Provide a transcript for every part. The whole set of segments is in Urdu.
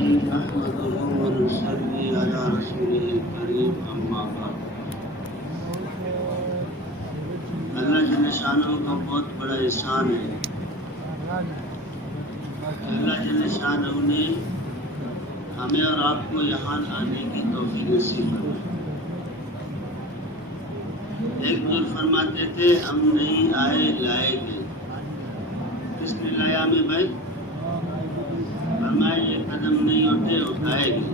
نحمده ونصلي على رسوله الكريم اما بعد۔ اللہ جل شانہ کا بہت بڑا احسان ہے۔ اللہ جل شانہ نے ہمیں اور آپ کو یہاں آنے کی توفیق نصیب فرمائی۔ ایک بزرگ فرماتے تھے ہم نہیں آئے لائے گئے۔ کس نے لایا ہمیں بھائی؟ فرمائے ایک قدم نہیں ہوتے اٹھائے گئے۔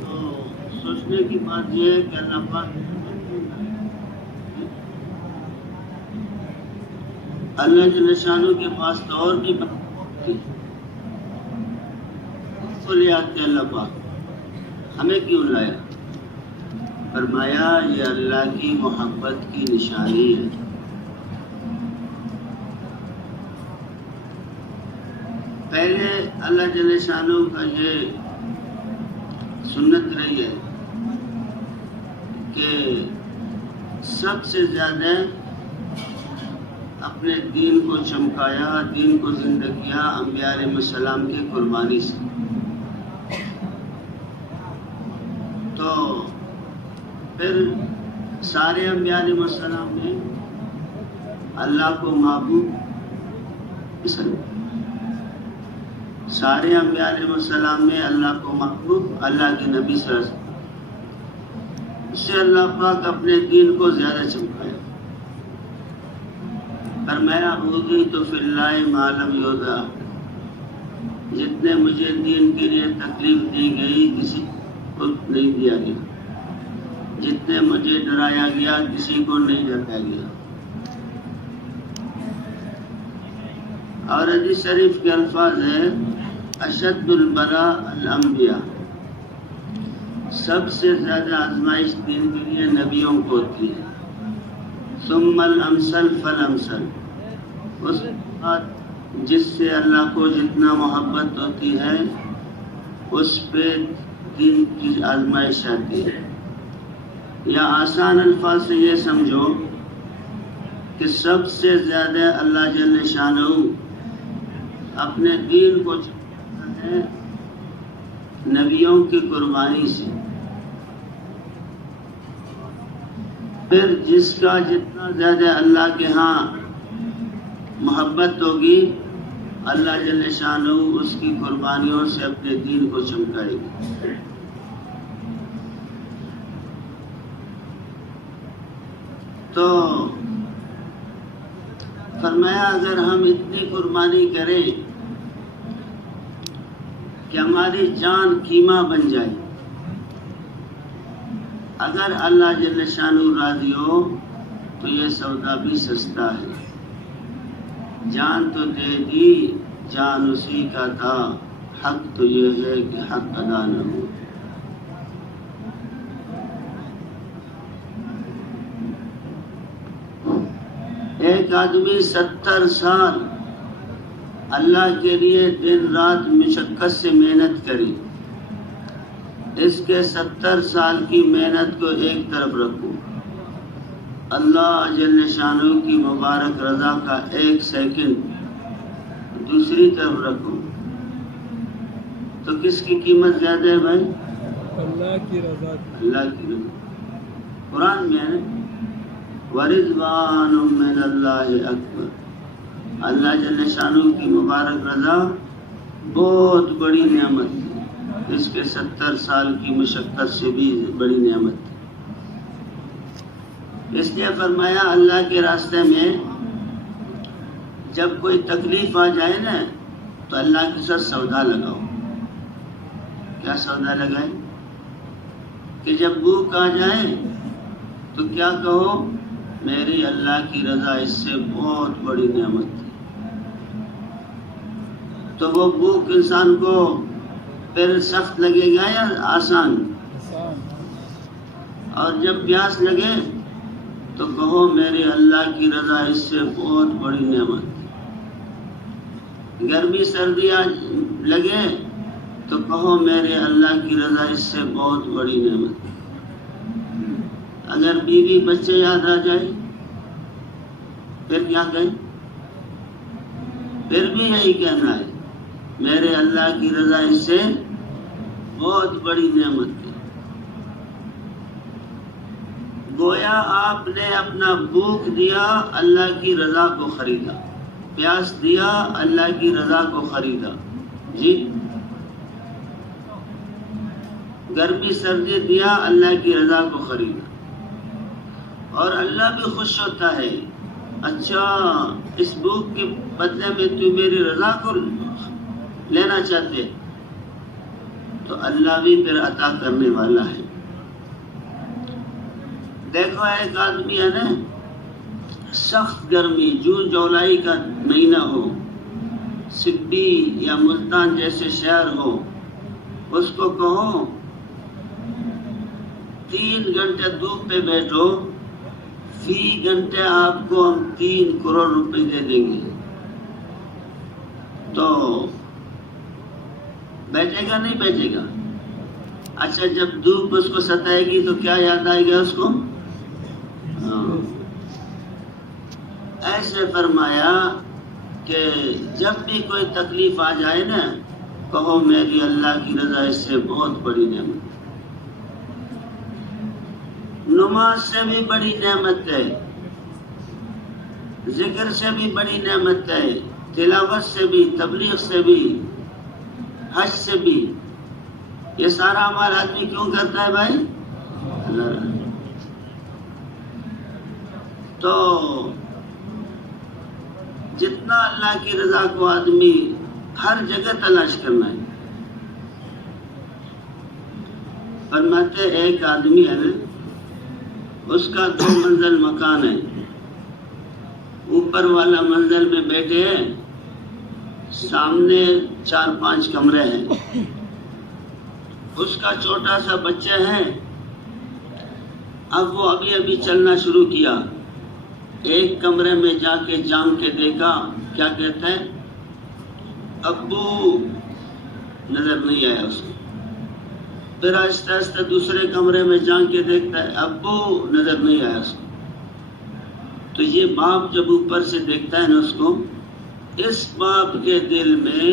تو سوچنے کی بات یہ ہے کہ اللہ پاک اللہ جل شانہ کے پاس تو اور بھی یاد کے اللہ پاک ہمیں کیوں لایا؟ فرمایا یہ اللہ کی محبت کی نشانی ہے۔ پہلے اللہ جل شانہ کا یہ سنت رہی ہے کہ سب سے زیادہ اپنے دین کو چمکایا، دین کو زندہ کیا انبیاء علیہ السلام کی قربانی سے۔ تو پھر سارے انبیاء علیہ السلام نے اللہ کو معبود سارے انبیاء علیہ السلام نے اللہ کو محبوب، اللہ کے نبی صلی اللہ علیہ وسلم، اس سے اللہ پاک اپنے دین کو زیادہ چمکایا۔ فرمایا اوذیت فی اللہ ما لم یوضع، جتنے مجھے دین کے لیے تکلیف دی گئی کسی کو نہیں دیا گیا، جتنے مجھے ڈرایا گیا کسی کو نہیں ڈرایا گیا۔ اور حدیث شریف کے الفاظ ہے اشد البلاء الانبیاء، سب سے زیادہ آزمائش دین کے لیے نبیوں کو ہوتی ہے۔ ثم الامثل فالامثل، اس بعد جس سے اللہ کو جتنا محبت ہوتی ہے اس پہ دین کی آزمائش آتی ہے۔ یا آسان الفاظ سے یہ سمجھو کہ سب سے زیادہ اللہ جل شانہ اپنے دین کو چمکاتا ہے نبیوں کی قربانی سے۔ پھر جس کا جتنا زیادہ اللہ کے ہاں محبت ہوگی اللہ جل شانہ اس کی قربانیوں سے اپنے دین کو چمکائے گی۔ تو فرمایا اگر ہم اتنی قربانی کریں کہ ہماری جان قیمہ بن جائے، اگر اللہ جل شانہ راضی ہو تو یہ سودا بھی سستا ہے۔ جان تو دے دی، جان اسی کا تھا، حق تو یہ ہے کہ حق ادا نہ ہو۔ ایک آدمی 70 سال اللہ کے لیے دن رات مشقت سے محنت کری، اس کے 70 سال کی محنت کو ایک طرف رکھو، اللہ جل شانہ کی مبارک رضا کا 1 سیکنڈ دوسری طرف رکھو، تو کس کی قیمت زیادہ ہے بھائی؟ اللہ کی رضا۔ اللہ کی رضا قرآن میں ہے وَرِضْوَانٌ مِّنَ اللَّهِ أَكْبَرُ، اللہ جل شانہ کی مبارک رضا بہت بڑی نعمت ہے، اس کے 70 سال کی مشقت سے بھی بڑی نعمت ہے۔ اس لیے فرمایا اللہ کے راستے میں جب کوئی تکلیف آ جائے نا تو اللہ کے ساتھ سودا لگاؤ۔ کیا سودا لگائے؟ کہ جب بھوک آ جائے تو کیا کہو؟ میری اللہ کی رضا اس سے بہت بڑی نعمت ہے۔ تو وہ بھوک انسان کو پھر سخت لگے گا یا آسان؟ اور جب پیاس لگے تو کہو میرے اللہ کی رضا اس سے بہت بڑی نعمت ہے۔ گرمی سردی لگے تو کہو میرے اللہ کی رضا اس سے بہت بڑی نعمت ہے۔ اگر بیوی بچے یاد آ جائے پھر کیا کہیں؟ پھر بھی یہی کہنا ہے میرے اللہ کی رضا اس سے بہت بڑی نعمت ہے۔ گویا آپ نے اپنا بھوک دیا، اللہ کی رضا کو خریدا، پیاس دیا، اللہ کی رضا کو خریدا، جی، گرمی سردی دیا، اللہ کی رضا کو خریدا، اور اللہ بھی خوش ہوتا ہے۔ اچھا، اس بھوک کے بدلے میں تو میری رضا کو لینا چاہتے، تو اللہ بھی پھر عطا کرنے والا ہے۔ دیکھو ایک آدمی ہے نا، سخت گرمی، جون جولائی کا مہینہ ہو، سبی یا ملتان جیسے شہر ہو، اس کو کہو 3 گھنٹے دھوپ پہ بیٹھو، فی گھنٹے آپ کو ہم 3 کروڑ روپے دے دیں گے، تو بیٹھے گا نہیں بیٹھے گا؟ اچھا، جب دھوپ اس کو ستائے گی تو کیا یاد آئے گا اس کو؟ ایسے فرمایا کہ جب بھی کوئی تکلیف آ جائے نا، کہو میری اللہ کی رضا اس سے بہت بڑی نعمت ہے۔ نماز سے بھی بڑی نعمت ہے، ذکر سے بھی بڑی نعمت ہے، تلاوت سے بھی، تبلیغ سے بھی، حج سے بھی۔ یہ سارا ہمارا آدمی کیوں کرتا ہے بھائی؟ اللہ۔ تو جتنا اللہ کی رضا کو آدمی ہر جگہ تلاش کرنا ہے۔ فرماتے ایک آدمی ہے نا، اس کا 2 منزل مکان ہے، اوپر والا منزل میں بیٹھے ہیں، سامنے 4-5 کمرے ہیں، اس کا چھوٹا سا بچہ ہے، اب وہ ابھی چلنا شروع کیا، ایک کمرے میں جا کے جام کے دیکھا، کیا کہتا ہے؟ ابو، نظر نہیں آیا اس کو۔ پھر آہستہ آہستہ دوسرے کمرے میں جا کے دیکھتا ہے، ابو، نظر نہیں آیا اس کو۔ تو یہ باپ جب اوپر سے دیکھتا ہے نا اس کو، اس باپ کے دل میں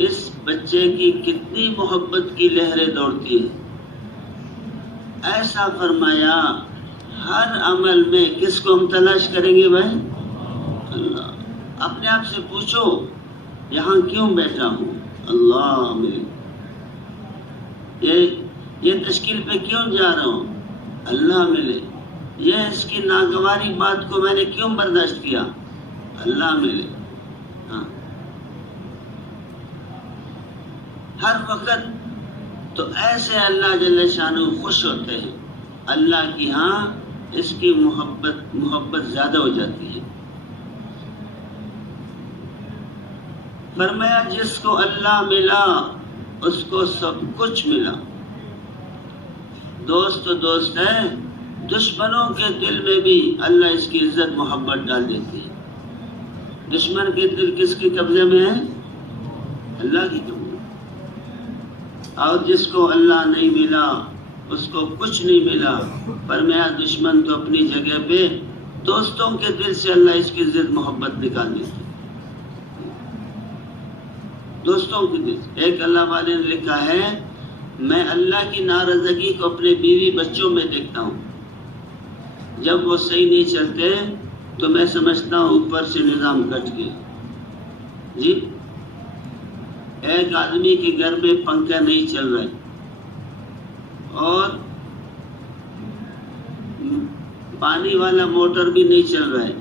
اس بچے کی کتنی محبت کی لہریں دوڑتی ہیں۔ ایسا فرمایا ہر عمل میں کس کو ہم تلاش کریں گے بھائی؟ اللہ۔ اپنے آپ سے پوچھو، یہاں کیوں بیٹھا ہوں؟ اللہ ملے۔ یہ تشکیل پہ کیوں جا رہا ہوں؟ اللہ ملے۔ یہ اس کی ناگواری بات کو میں نے کیوں برداشت کیا؟ اللہ ملے۔ ہاں، ہر وقت تو ایسے اللہ جل شانہ خوش ہوتے ہیں، اللہ کی ہاں اس کی محبت زیادہ ہو جاتی ہے۔ فرمایا جس کو اللہ ملا اس کو سب کچھ ملا۔ دوست تو دوست ہے، دشمنوں کے دل میں بھی اللہ اس کی عزت محبت ڈال دیتی ہے۔ دشمن کے دل کس کے قبضے میں ہے؟ اللہ کی قبضے میں۔ اور جس کو اللہ نہیں ملا اس کو کچھ نہیں ملا۔ فرمایا دشمن تو اپنی جگہ پہ، دوستوں کے دل سے اللہ اس کی عزت محبت نکال دیتی ہے۔ دوستوں کے دل سے۔ ایک اللہ والے نے لکھا ہے، میں اللہ کی ناراضگی کو اپنے بیوی بچوں میں دیکھتا ہوں، جب وہ صحیح نہیں چلتے تو میں سمجھتا ہوں اوپر سے نظام کٹ گیا۔ جی، ایک آدمی کے گھر میں پنکھا نہیں چل رہا ہے اور پانی والا موٹر بھی نہیں چل رہا ہے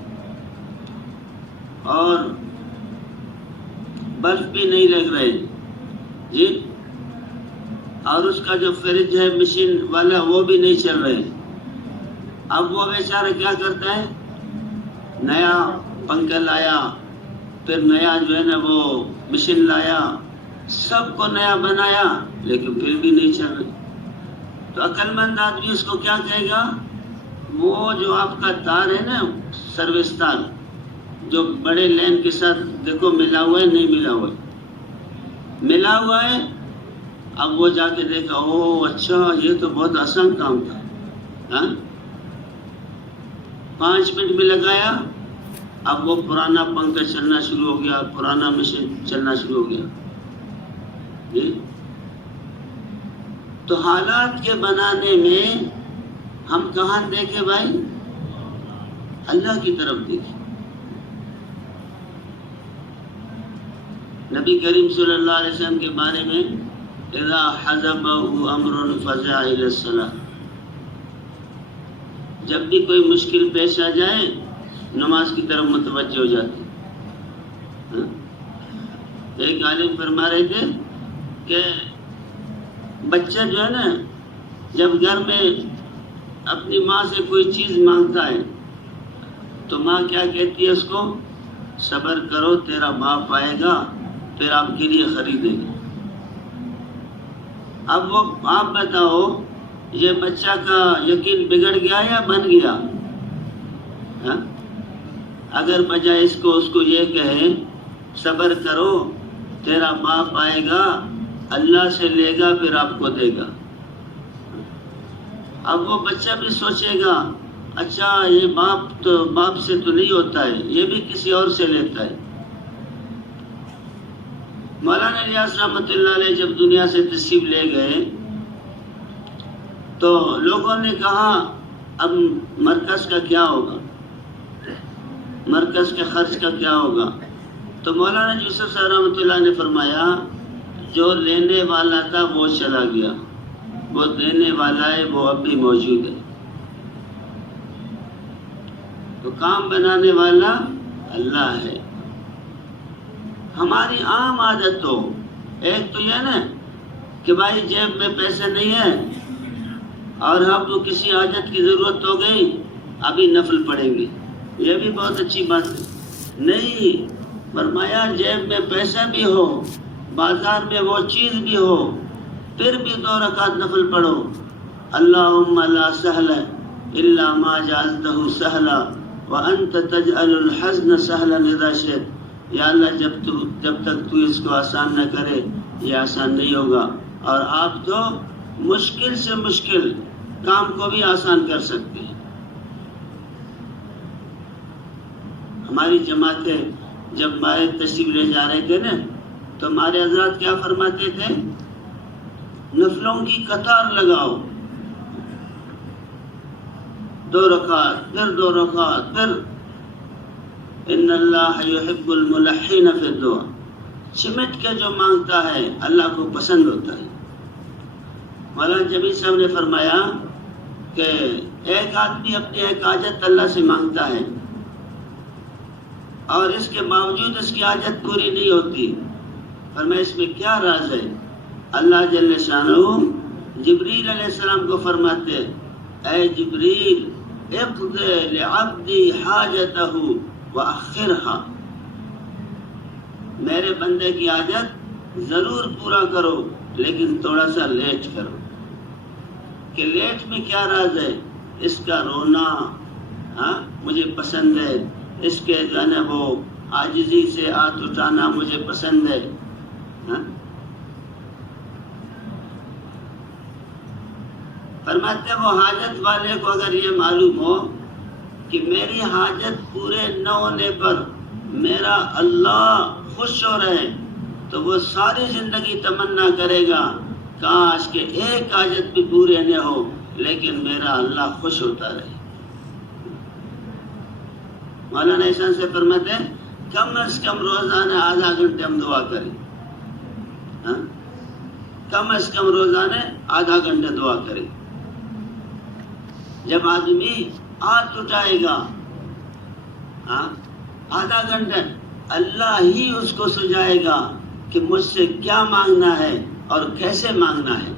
اور بلب بھی نہیں لگ رہے، جی، اور اس کا جو فریج ہے مشین والا وہ بھی نہیں چل رہے۔ اب وہ بیچارہ کیا کرتا ہے؟ نیا پنکھا لایا، پھر نیا جو ہے نا وہ مشین لایا، سب کو نیا بنایا، لیکن پھر بھی نہیں چل رہا۔ تو عقل مند آدمی اس کو کیا کہے گا؟ وہ جو آپ کا تار ہے نا، سروس تار، جو بڑے لین کے ساتھ دیکھو ملا ہوا ہے نہیں ملا ہوا ہے، ملا ہوا ہے۔ اب وہ جا کے دیکھا، او اچھا یہ تو بہت آسان کام تھا، ہاں 5 منٹ میں لگایا، اب وہ پرانا پنکھا چلنا شروع ہو گیا، پرانا مشین چلنا شروع ہو گیا۔ جی تو حالات کے بنانے میں ہم کہاں دیکھیں بھائی؟ اللہ کی طرف دیکھیں. نبی کریم صلی اللہ علیہ وسلم کے بارے میں اذا حزبه امر فزع الى الصلاۃ، جب بھی کوئی مشکل پیش آ جائے نماز کی طرف متوجہ ہو جاتے. ایک عالم فرما رہے تھے کہ بچہ جو ہے نا جب گھر میں اپنی ماں سے کوئی چیز مانگتا ہے تو ماں کیا کہتی ہے اس کو؟ صبر کرو تیرا باپ آئے گا پھر آپ کے لیے خریدیں گے. اب وہ آپ بتاؤ یہ بچہ کا یقین بگڑ گیا یا بن گیا؟ اگر بجائے اس کو یہ کہے صبر کرو تیرا باپ آئے گا اللہ سے لے گا پھر آپ کو دے گا، اب وہ بچہ بھی سوچے گا اچھا یہ باپ سے تو نہیں ہوتا ہے، یہ بھی کسی اور سے لیتا ہے. مولانا الیاس رحمۃ اللہ علیہ جب دنیا سے تشریف لے گئے تو لوگوں نے کہا اب مرکز کا کیا ہوگا، مرکز کے خرچ کا کیا ہوگا؟ تو مولانا یوسف صاحب رحمۃ اللہ نے فرمایا جو لینے والا تھا وہ چلا گیا، وہ دینے والا ہے وہ اب بھی موجود ہے. تو کام بنانے والا اللہ ہے. ہماری عام عادت تو ایک تو یہ نا کہ بھائی جیب میں پیسے نہیں ہیں اور اب تو کسی حاجت کی ضرورت ہو گئی ابھی نفل پڑھیں گے، یہ بھی بہت اچھی بات ہے. نہیں، فرمایا جیب میں پیسہ بھی ہو بازار میں وہ چیز بھی ہو پھر بھی 2 رکعت نفل پڑھو. اللہم لا سہل الا ما جعلتہ سہلا وانت تجعل الحزن سہلا اذا شئت. یا اللہ جب تک تو اس کو آسان نہ کرے یہ آسان نہیں ہوگا، اور آپ تو مشکل سے مشکل کام کو بھی آسان کر سکتے ہیں. ہماری جماعتیں جب ہمارے تشریف لے جا رہے تھے نا تو ہمارے حضرات کیا فرماتے تھے؟ نفلوں کی قطار لگاؤ، 2 رکعت پھر 2 رکعت پھر. ان اللہ یحب الملحین فی الدعاء، سمٹ کے جو مانگتا ہے اللہ کو پسند ہوتا ہے. مولانا جمیل صاحب نے فرمایا کہ ایک آدمی اپنی ایک حاجت اللہ سے مانگتا ہے اور اس کے باوجود اس کی حاجت پوری نہیں ہوتی، فرمایا اس میں کیا راز ہے؟ اللہ جل شانہ جبریل علیہ السلام کو فرماتے اے جبریل اقض لعبدی حاجتہ وأخرها، میرے بندے کی حاجت ضرور پورا کرو لیکن تھوڑا سا لیٹ کرو. کہ لیٹ میں کیا راز ہے؟ اس کا رونا مجھے پسند ہے، اس کے جو ہے نا وہ عاجزی سے ہاتھ اٹھانا مجھے پسند ہے. فرماتے وہ حاجت والے کو اگر یہ معلوم ہو کہ میری حاجت پورے نہ ہونے پر میرا اللہ خوش ہو رہے تو وہ ساری زندگی تمنا کرے گا کاش کہ ایک حاجت بھی پورے نہ ہو لیکن میرا اللہ خوش ہوتا رہے. مولانا احسان سے فرماتے ہیں کم از کم روزانہ آدھا گھنٹے ہم دعا کریں، کم از کم روزانہ آدھا گھنٹہ دعا کریں. جب آدمی ہاتھ اٹھائے گا آدھا گھنٹہ اللہ ہی اس کو سجائے گا کہ مجھ سے کیا مانگنا ہے اور کیسے مانگنا ہے.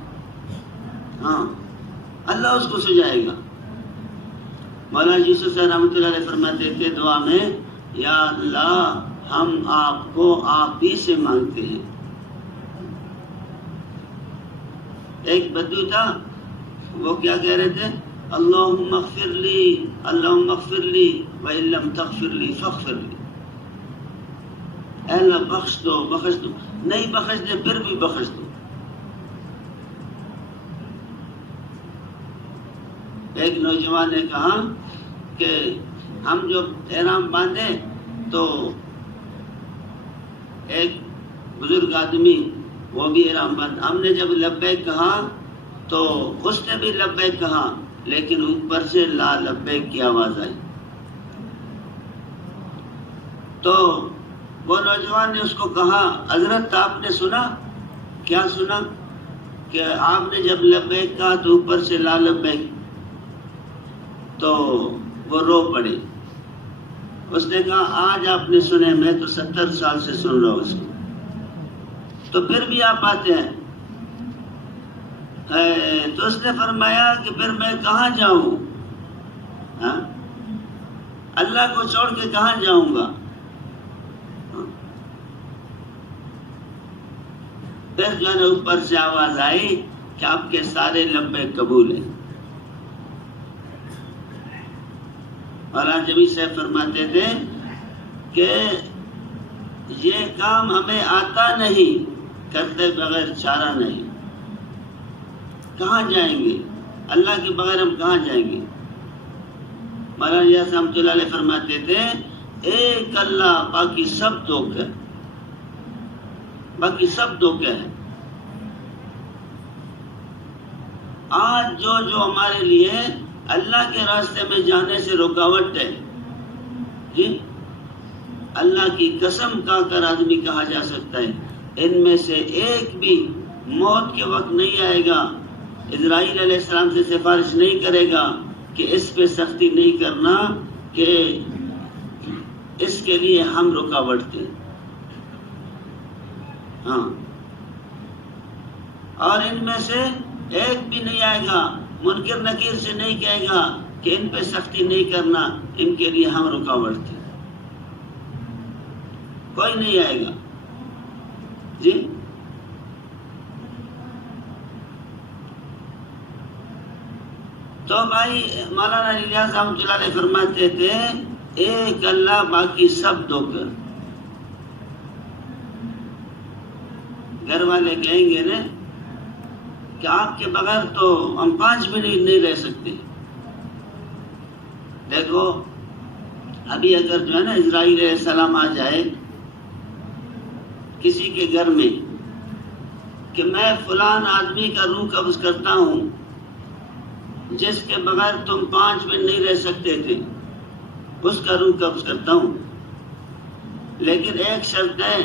اللہ اس کو سجائے گا. مولانا یوسف صاحب رحمۃ اللہ علیہ فرماتے تھے دعا میں یا اللہ ہم آپ کو آپ ہی سے مانگتے ہیں. ایک بدو تھا وہ کیا کہہ رہے تھے؟ اللہم اغفر لی اللہم اغفر لی وَإِن لَمْ تَغْفِرْ لِي فَاغْفِرْ لِي. اے اللہ بخش دو بخش دو، نہیں بخش دے پھر بھی بخش دو. ایک نوجوان نے کہا کہ ہم جو احرام باندھے تو ایک بزرگ آدمی وہ بھی احرام باندھ. ہم نے جب لبیک کہا تو اس نے بھی لبیک کہا لیکن اوپر سے لا لبیک کی آواز آئی. تو وہ نوجوان نے اس کو کہا حضرت آپ نے سنا؟ کیا سنا؟ کہ آپ نے جب لبیک کہا تو اوپر سے لا لبیک. تو وہ رو پڑے. اس نے کہا آج آپ نے سنے، میں تو 70 سال سے سن رہا ہوں اس کو. تو پھر بھی آپ آتے ہیں. تو اس نے فرمایا کہ پھر میں کہاں جاؤں؟ ہاں؟ اللہ کو چھوڑ کے کہاں جاؤں گا؟ پھر جو ہے نا اوپر سے آواز آئی کہ آپ کے سارے لبیک قبول ہیں. اور جبھی صاحب فرماتے تھے کہ یہ کام ہمیں آتا نہیں، کرتے بغیر چارہ نہیں. کہاں جائیں گے اللہ کے بغیر؟ ہم کہاں جائیں گے؟ مولانا جیسا رحمۃ اللہ علیہ فرماتے تھے ایک اللہ، باقی سب دھوکہ، باقی سب دھوکہ ہے. آج جو ہمارے لیے اللہ کے راستے میں جانے سے رکاوٹ ہے، جی اللہ کی قسم کھا کر آدمی کہا جا سکتا ہے ان میں سے ایک بھی موت کے وقت نہیں آئے گا، اسرائیل علیہ السلام سے سفارش نہیں کرے گا کہ اس پہ سختی نہیں کرنا، کہ اس کے لیے ہم رکاوٹ تھے. ہاں، اور ان میں سے ایک بھی نہیں آئے گا، منکر نکیر سے نہیں کہے گا کہ ان پہ سختی نہیں کرنا، ان کے لیے ہم رکاوٹ تھے. کوئی نہیں آئے گا. جی تو بھائی مولانا الیاس رحمۃ اللہ علیہ فرماتے تھے ایک اللہ، باقی سب دھوکہ. گھر والے کہیں گے نا کہ آپ کے بغیر تو ہم 5 منٹ نہیں رہ سکتے. دیکھو ابھی اگر جو ہے نا اسرائیل علیہ السلام آ جائے کسی کے گھر میں کہ میں فلان آدمی کا روح قبض کرتا ہوں جس کے بغیر تم 5 منٹ نہیں رہ سکتے تھے، اس کا روح قبض کرتا ہوں، لیکن ایک شرط ہے،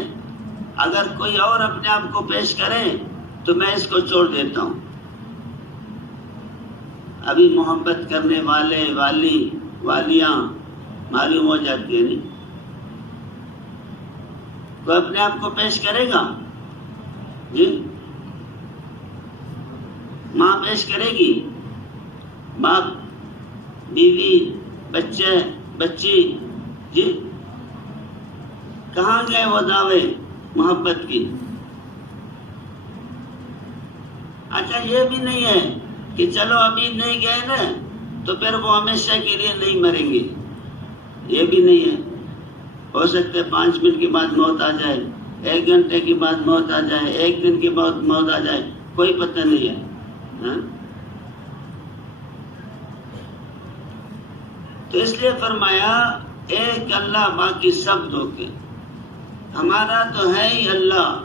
اگر کوئی اور اپنے آپ کو پیش کرے تو میں اس کو چھوڑ دیتا ہوں. ابھی محبت کرنے والے والی والیاں معلوم ہو جاتی ہے نہیں. کوئی اپنے آپ کو پیش کرے گا؟ جی ماں پیش کرے گی، باپ، بیوی، بچے، بچی. جی کہاں گئے وہ دعوے محبت کی؟ اچھا یہ بھی نہیں ہے کہ چلو ابھی نہیں گئے نا تو پھر وہ ہمیشہ کے لیے نہیں مریں گے. یہ بھی نہیں ہے. ہو سکتا ہے 5 منٹ کے بعد موت آ جائے، 1 گھنٹے کے بعد موت آ جائے، 1 دن کے بعد موت آ جائے، کوئی پتہ نہیں ہے. ہاں؟ تو اس لیے فرمایا ایک اللہ، باقی سب دھوکے. ہمارا تو ہے ہی اللہ.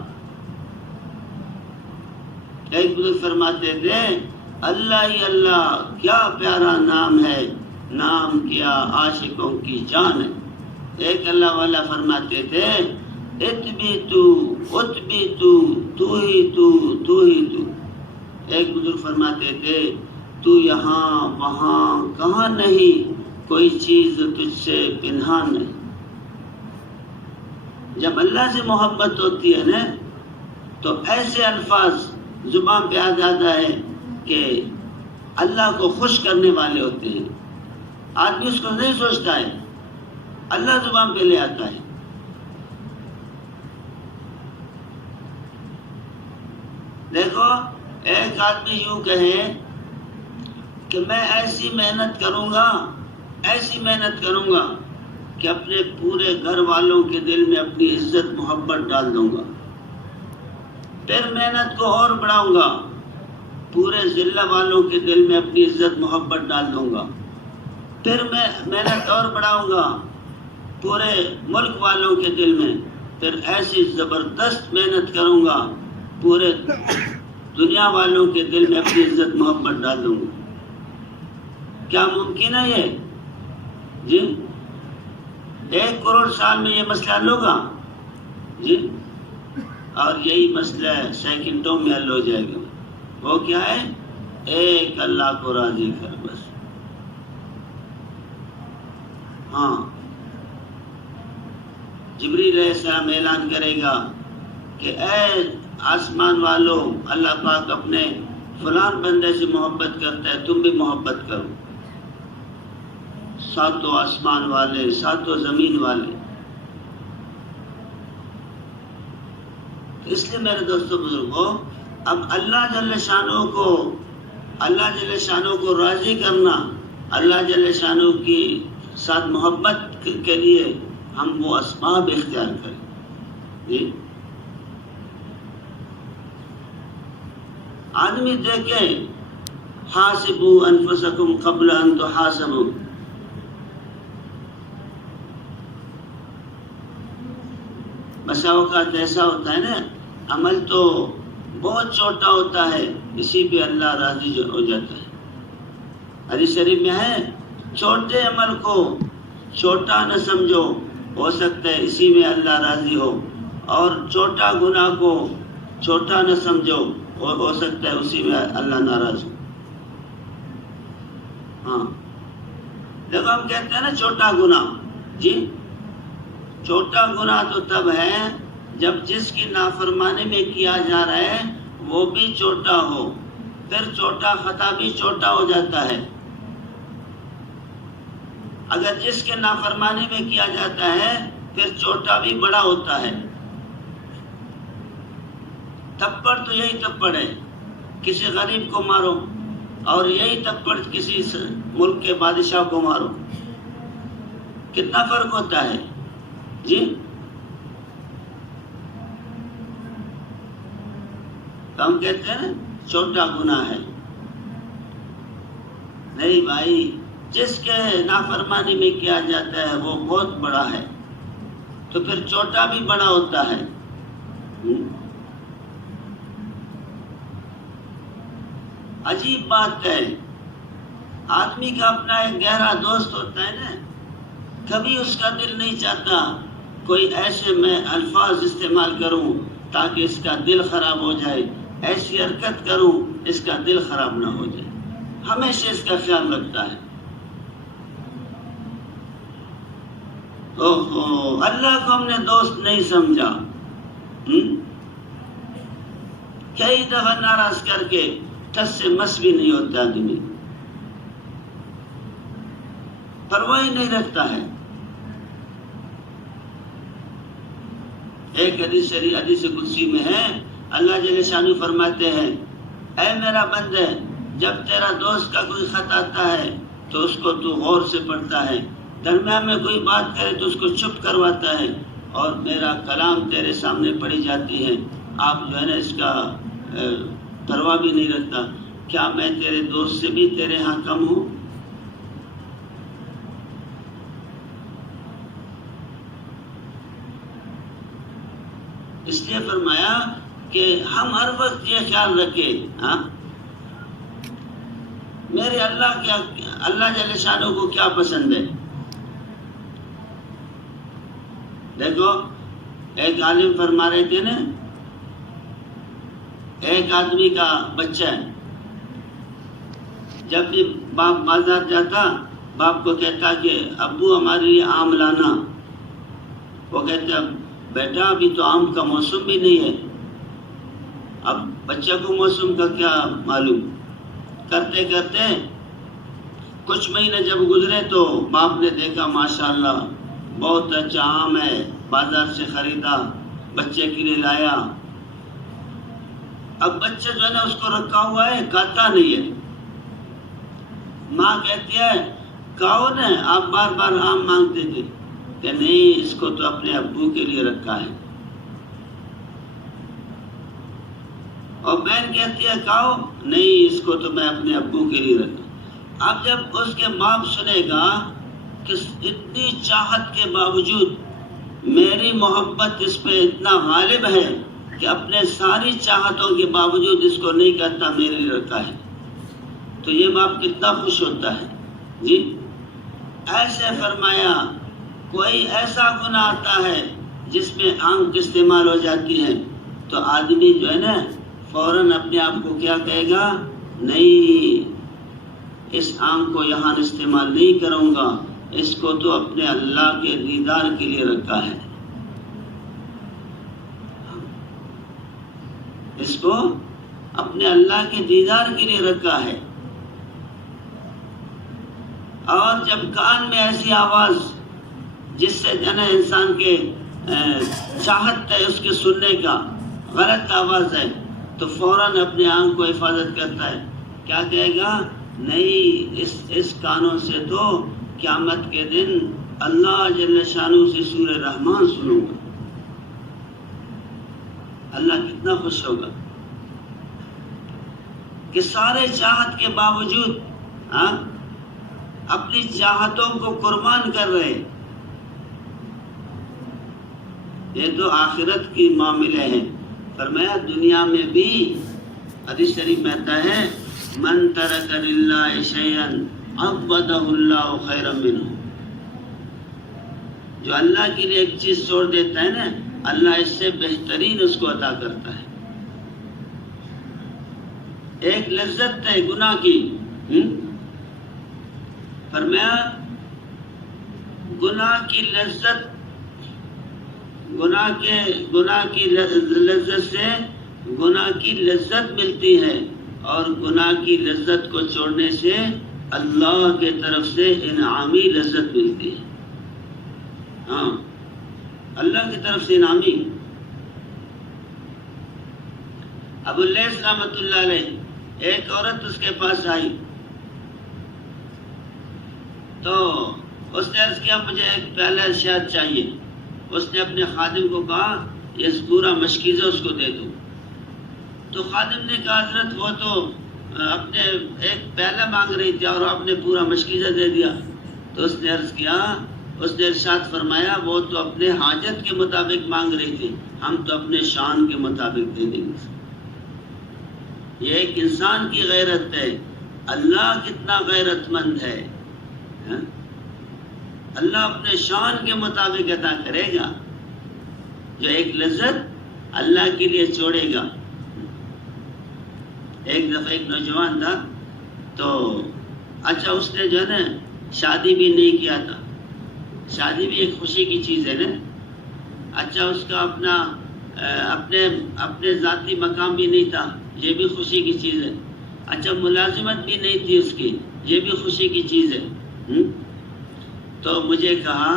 ایک بزرگ فرماتے تھے اللہ ہی اللہ کیا پیارا نام ہے، نام کیا عاشقوں کی جان ہے. ایک اللہ والا فرماتے تھے ات بھی تو، ات بھی تو ہی تو، تو ہی تو. ایک بزرگ فرماتے تھے تو یہاں وہاں کہاں نہیں، کوئی چیز تجھ سے پنہان نہیں. جب اللہ سے محبت ہوتی ہے نا تو ایسے الفاظ زبان پہ آ جاتا ہے کہ اللہ کو خوش کرنے والے ہوتے ہیں. آدمی اس کو نہیں سوچتا ہے، اللہ زبان پہ لے آتا ہے. دیکھو ایک آدمی یوں کہے کہ میں ایسی محنت کروں گا، ایسی محنت کروں گا کہ اپنے پورے گھر والوں کے دل میں اپنی عزت محبت ڈال دوں گا. پھر محنت کو اور بڑھاؤں گا، پورے ضلع والوں کے دل میں اپنی عزت محبت ڈال دوں گا. پھر میں محنت اور بڑھاؤں گا پورے ملک والوں کے دل میں. پھر ایسی زبردست محنت کروں گا پورے دنیا والوں کے دل میں اپنی عزت محبت ڈال دوں گا. کیا ممکن ہے یہ؟ جی 1 کروڑ سال میں یہ مسئلہ حل ہوگا جی؟ اور یہی مسئلہ سیکنڈوں میں حل ہو جائے گا. وہ کیا ہے؟ ایک اللہ کو راضی کر بس. ہاں جبریل علیہ السلام اعلان کرے گا کہ اے آسمان والوں، اللہ پاک اپنے فلان بندے سے محبت کرتا ہے، تم بھی محبت کرو. 7 آسمان والے، 7 زمین والے. اس لیے میرے دوستوں بزرگوں، اب اللہ جل شانہ کو راضی کرنا، اللہ جل شانہ کی ساتھ محبت کے لیے ہم وہ اسباب اختیار کریں. جی آدمی دیکھے حاسبوا انفسکم قبل ان تحاسبوا. بسا اوقات ایسا ہوتا ہے نا، عمل تو بہت چھوٹا ہوتا ہے، اسی پہ اللہ راضی ہو جاتا ہے. حدیث شریف میں ہے چھوٹے عمل کو چھوٹا نہ سمجھو، ہو سکتا ہے اسی میں اللہ راضی ہو، اور چھوٹا گناہ کو چھوٹا نہ سمجھو، اور ہو سکتا ہے اسی میں اللہ ناراض ہو. ہاں دیکھو ہم کہتے ہیں نا چھوٹا گناہ. جی چھوٹا گناہ تو تب ہے جب جس کی نافرمانی میں کیا جا رہا ہے وہ بھی چھوٹا ہو، پھر چھوٹا خطا بھی چھوٹا ہو جاتا ہے. اگر جس کے نافرمانی میں کیا جاتا ہے پھر چھوٹا بھی بڑا ہوتا ہے. تھپڑ تو یہی تھپڑ ہے، کسی غریب کو مارو، اور یہی تھپڑ کسی ملک کے بادشاہ کو مارو، کتنا فرق ہوتا ہے. جی ہم کہتے ہیں چھوٹا گناہ ہے. نہیں بھائی، جس کے نافرمانی میں کیا جاتا ہے وہ بہت بڑا ہے، تو پھر چھوٹا بھی بڑا ہوتا ہے. عجیب بات ہے، آدمی کا اپنا ایک گہرا دوست ہوتا ہے نا، کبھی اس کا دل نہیں چاہتا کوئی ایسے میں الفاظ استعمال کروں تاکہ اس کا دل خراب ہو جائے، ایسی حرکت کروں اس کا دل خراب نہ ہو جائے. ہمیشہ اس کا خیال رکھتا ہے. اوہو اللہ کو ہم نے دوست نہیں سمجھا. کئی دفعہ ناراض کر کے ٹس سے مس بھی نہیں ہوتا آدمی، پرواہ نہیں رکھتا ہے. ایک حدیث قدسی میں ہے، اللہ جل شانہ فرماتے ہیں اے میرا بندے، جب تیرا دوست کا کوئی خط آتا ہے تو اس کو تو غور سے پڑھتا ہے، درمیان میں کوئی بات کرے تو اس کو چپ کرواتا ہے، اور میرا کلام تیرے سامنے پڑھی جاتی ہے، آپ جو ہے نا اس کا پرواہ بھی نہیں رکھتا. کیا میں تیرے دوست سے بھی تیرے ہاں کم ہوں؟ اس لیے فرمایا کہ ہم ہر وقت یہ خیال رکھیں، ہاں میرے اللہ جل شانہ کو کیا پسند ہے. دیکھو ایک عالم فرما رہے تھے نا، ایک آدمی کا بچہ ہے، جب بھی باپ بازار جاتا باپ کو کہتا کہ ابو ہمارے لیے آم لانا. وہ کہتا بیٹا ابھی تو آم کا موسم بھی نہیں ہے. اب بچہ کو موسم کا کیا معلوم. کرتے کرتے کچھ مہینے جب گزرے تو باپ نے دیکھا ماشاءاللہ بہت اچھا آم ہے، بازار سے خریدا، بچے کے لیے لایا. اب بچہ جو ہے نا اس کو رکھا ہوا ہے، کھاتا نہیں ہے. ماں کہتی ہے کہو نا، آپ بار بار آم مانگتے تھے. کہ نہیں، اس کو تو اپنے ابو کے لیے رکھا ہے. اور بہن کہتی ہے کہو، نہیں اس کو تو میں اپنے ابو کے لیے رکھا. اب جب اس کے باپ سنے گا کہ اتنی چاہت کے باوجود میری محبت اس پہ اتنا غالب ہے کہ اپنے ساری چاہتوں کے باوجود اس کو نہیں کہتا میرے لیے رکھا ہے، تو یہ باپ کتنا خوش ہوتا ہے جی۔ ایسے فرمایا کوئی ایسا گناہ آتا ہے جس میں آنکھ استعمال ہو جاتی ہے تو آدمی جو ہے نا فوراً اپنے آپ کو کیا کہے گا، نہیں اس آنکھ کو یہاں استعمال نہیں کروں گا، اس کو تو اپنے اللہ کے دیدار کے لیے رکھا ہے، اس کو اپنے اللہ کے دیدار کے لیے رکھا ہے۔ اور جب کان میں ایسی آواز جس سے جو ہے انسان کے چاہت ہے اس کے سننے کا، غلط آواز ہے تو فوراً اپنے آنکھ کو حفاظت کرتا ہے، کیا کہے گا، نہیں اس کانوں سے تو قیامت کے دن اللہ جل شانہ سے سورہ رحمان سنوں گا۔ اللہ کتنا خوش ہوگا کہ سارے چاہت کے باوجود اپنی چاہتوں کو قربان کر رہے۔ یہ تو آخرت کی معاملے ہیں۔ فرمایا دنیا میں بھی حدیث شریف میں آتا ہے من ترک للہ شیئا عوضہ اللہ خیرا منہ، جو اللہ کے لیے ایک چیز چھوڑ دیتا ہے نا، اللہ اس سے بہترین اس کو عطا کرتا ہے۔ ایک لذت ہے گناہ کی، فرمایا گناہ کی لذت، گناہ کی لذت سے گناہ کی لذت ملتی ہے، اور گناہ کی لذت کو چھوڑنے سے اللہ کے طرف سے انعامی لذت ملتی ہے۔ ہاں، اللہ کی طرف سے انعامی۔ ابو اللیث رحمۃ اللہ علیہ، ایک عورت اس کے پاس آئی تو اس نے عرض کیا مجھے ایک پیالہ شہد چاہیے۔ اس نے اپنے خادم کو کہا یہ پورا مشکیزہ اس کو دے دو۔ تو خادم نے کہا حضرت وہ تو اپنے ایک پیالہ مانگ رہی تھی اور آپ نے پورا مشکیزہ دے دیا۔ تو اس نے عرض کیا، اس نے ارشاد فرمایا وہ تو اپنے حاجت کے مطابق مانگ رہی تھی، ہم تو اپنے شان کے مطابق دے دیں گے۔ یہ ایک انسان کی غیرت ہے۔ اللہ کتنا غیرت مند ہے، اللہ اپنے شان کے مطابق عطا کرے گا۔ جو ایک لذت اللہ کے لیے چھوڑے گا۔ ایک دفعہ ایک نوجوان تھا تو اچھا اس نے جو ہے نا شادی بھی نہیں کیا تھا۔ شادی بھی ایک خوشی کی چیز ہے نا۔ اچھا اس کا اپنے ذاتی مقام بھی نہیں تھا، یہ بھی خوشی کی چیز ہے۔ اچھا ملازمت بھی نہیں تھی اس کی، یہ بھی خوشی کی چیز ہے۔ تو مجھے کہا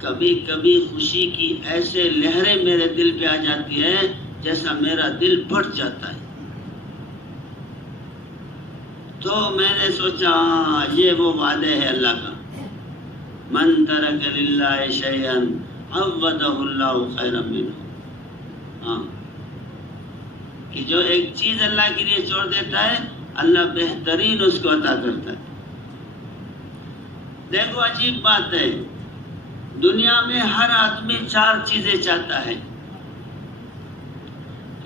کبھی کبھی خوشی کی ایسے لہریں میرے دل پہ آ جاتی ہے جیسا میرا دل پھٹ جاتا ہے۔ تو میں نے سوچا یہ وہ وعدے ہے اللہ کا، من ترک للہ شیئا عوضہ اللہ خیرا منہ، کہ جو ایک چیز اللہ کے لیے چھوڑ دیتا ہے اللہ بہترین اس کو عطا کرتا ہے۔ دیکھو عجیب بات ہے، دنیا میں ہر آدمی 4 چیزیں چاہتا ہے۔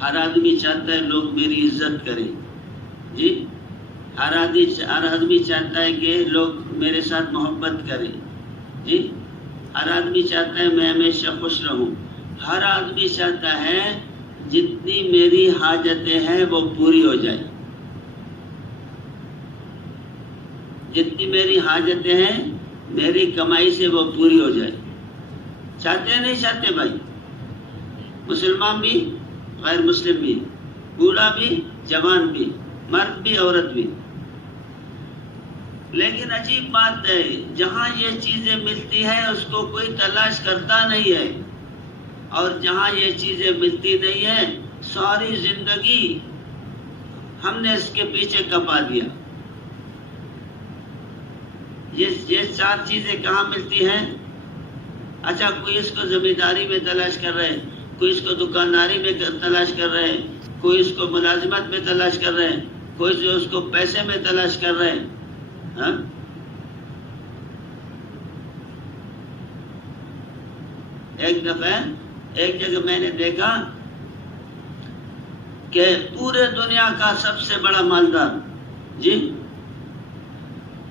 ہر آدمی چاہتا ہے لوگ میری عزت کریں، جی۔ ہر آدمی چاہتا ہے کہ لوگ میرے ساتھ محبت کریں، جی۔ ہر آدمی چاہتا ہے میں ہمیشہ خوش رہوں۔ ہر آدمی چاہتا ہے جتنی میری حاجتیں ہیں وہ پوری ہو جائے، جتنی میری حاجتیں ہیں میری کمائی سے وہ پوری ہو جائے۔ چاہتے ہیں نہیں چاہتے بھائی؟ مسلمان بھی غیر مسلم بھی، بوڑھا بھی جوان بھی، مرد بھی عورت بھی۔ لیکن عجیب بات ہے، جہاں یہ چیزیں ملتی ہیں اس کو کوئی تلاش کرتا نہیں ہے، اور جہاں یہ چیزیں ملتی نہیں ہیں ساری زندگی ہم نے اس کے پیچھے کپا دیا۔ یہ 4 چیزیں کہاں ملتی ہیں؟ اچھا کوئی اس کو زمینداری میں تلاش کر رہے ہیں، کوئی اس کو دکانداری میں تلاش کر رہے ہیں، کوئی اس کو ملازمت میں تلاش کر رہے ہیں، کوئی جو اس کو پیسے میں تلاش کر رہے ہیں۔ ایک دفعہ ایک جگہ میں نے دیکھا کہ پورے دنیا کا سب سے بڑا مالدار، جی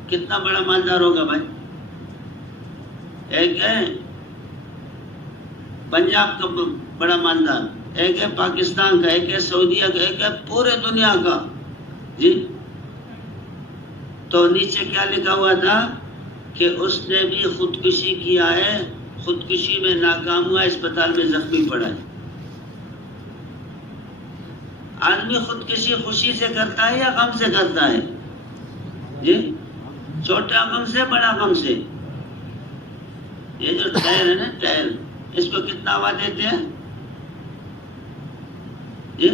کتنا بڑا مالدار ہوگا بھائی؟ ایک ہے پنجاب کا بڑا مالدار، ایک ہے پاکستان کا، ایک ہے سعودیہ کا، ایک ہے پورے دنیا کا، جی تو نیچے کیا لکھا ہوا تھا کہ اس نے بھی خودکشی کیا ہے، خودکشی میں ناکام ہوا، اسپتال میں زخمی پڑا ہے۔ آدمی خودکشی خوشی سے کرتا ہے یا غم سے کرتا ہے؟ جی چھوٹا غم سے، بڑا غم سے؟ یہ جو ٹائر ہے نا ٹائر، اس کو کتنا ہوا دیتے ہیں؟ جی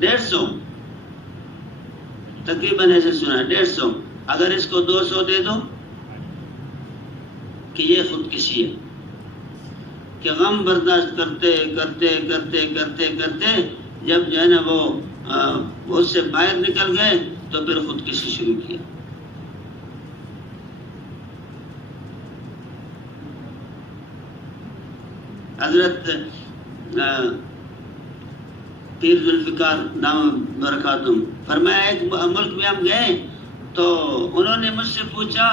150 تقریباً ایسے سنا، 150۔ اگر اس کو 200 دے دو کہ یہ خودکشی ہے، کہ غم برداشت کرتے کرتے کرتے کرتے کرتے جب جو ہے نا وہ اس سے باہر نکل گئے تو پھر خودکشی شروع کیا۔ حضرت پیر ذوالفقار دامت برکاتہم فرمایا ایک ملک میں ہم گئے تو انہوں نے مجھ سے پوچھا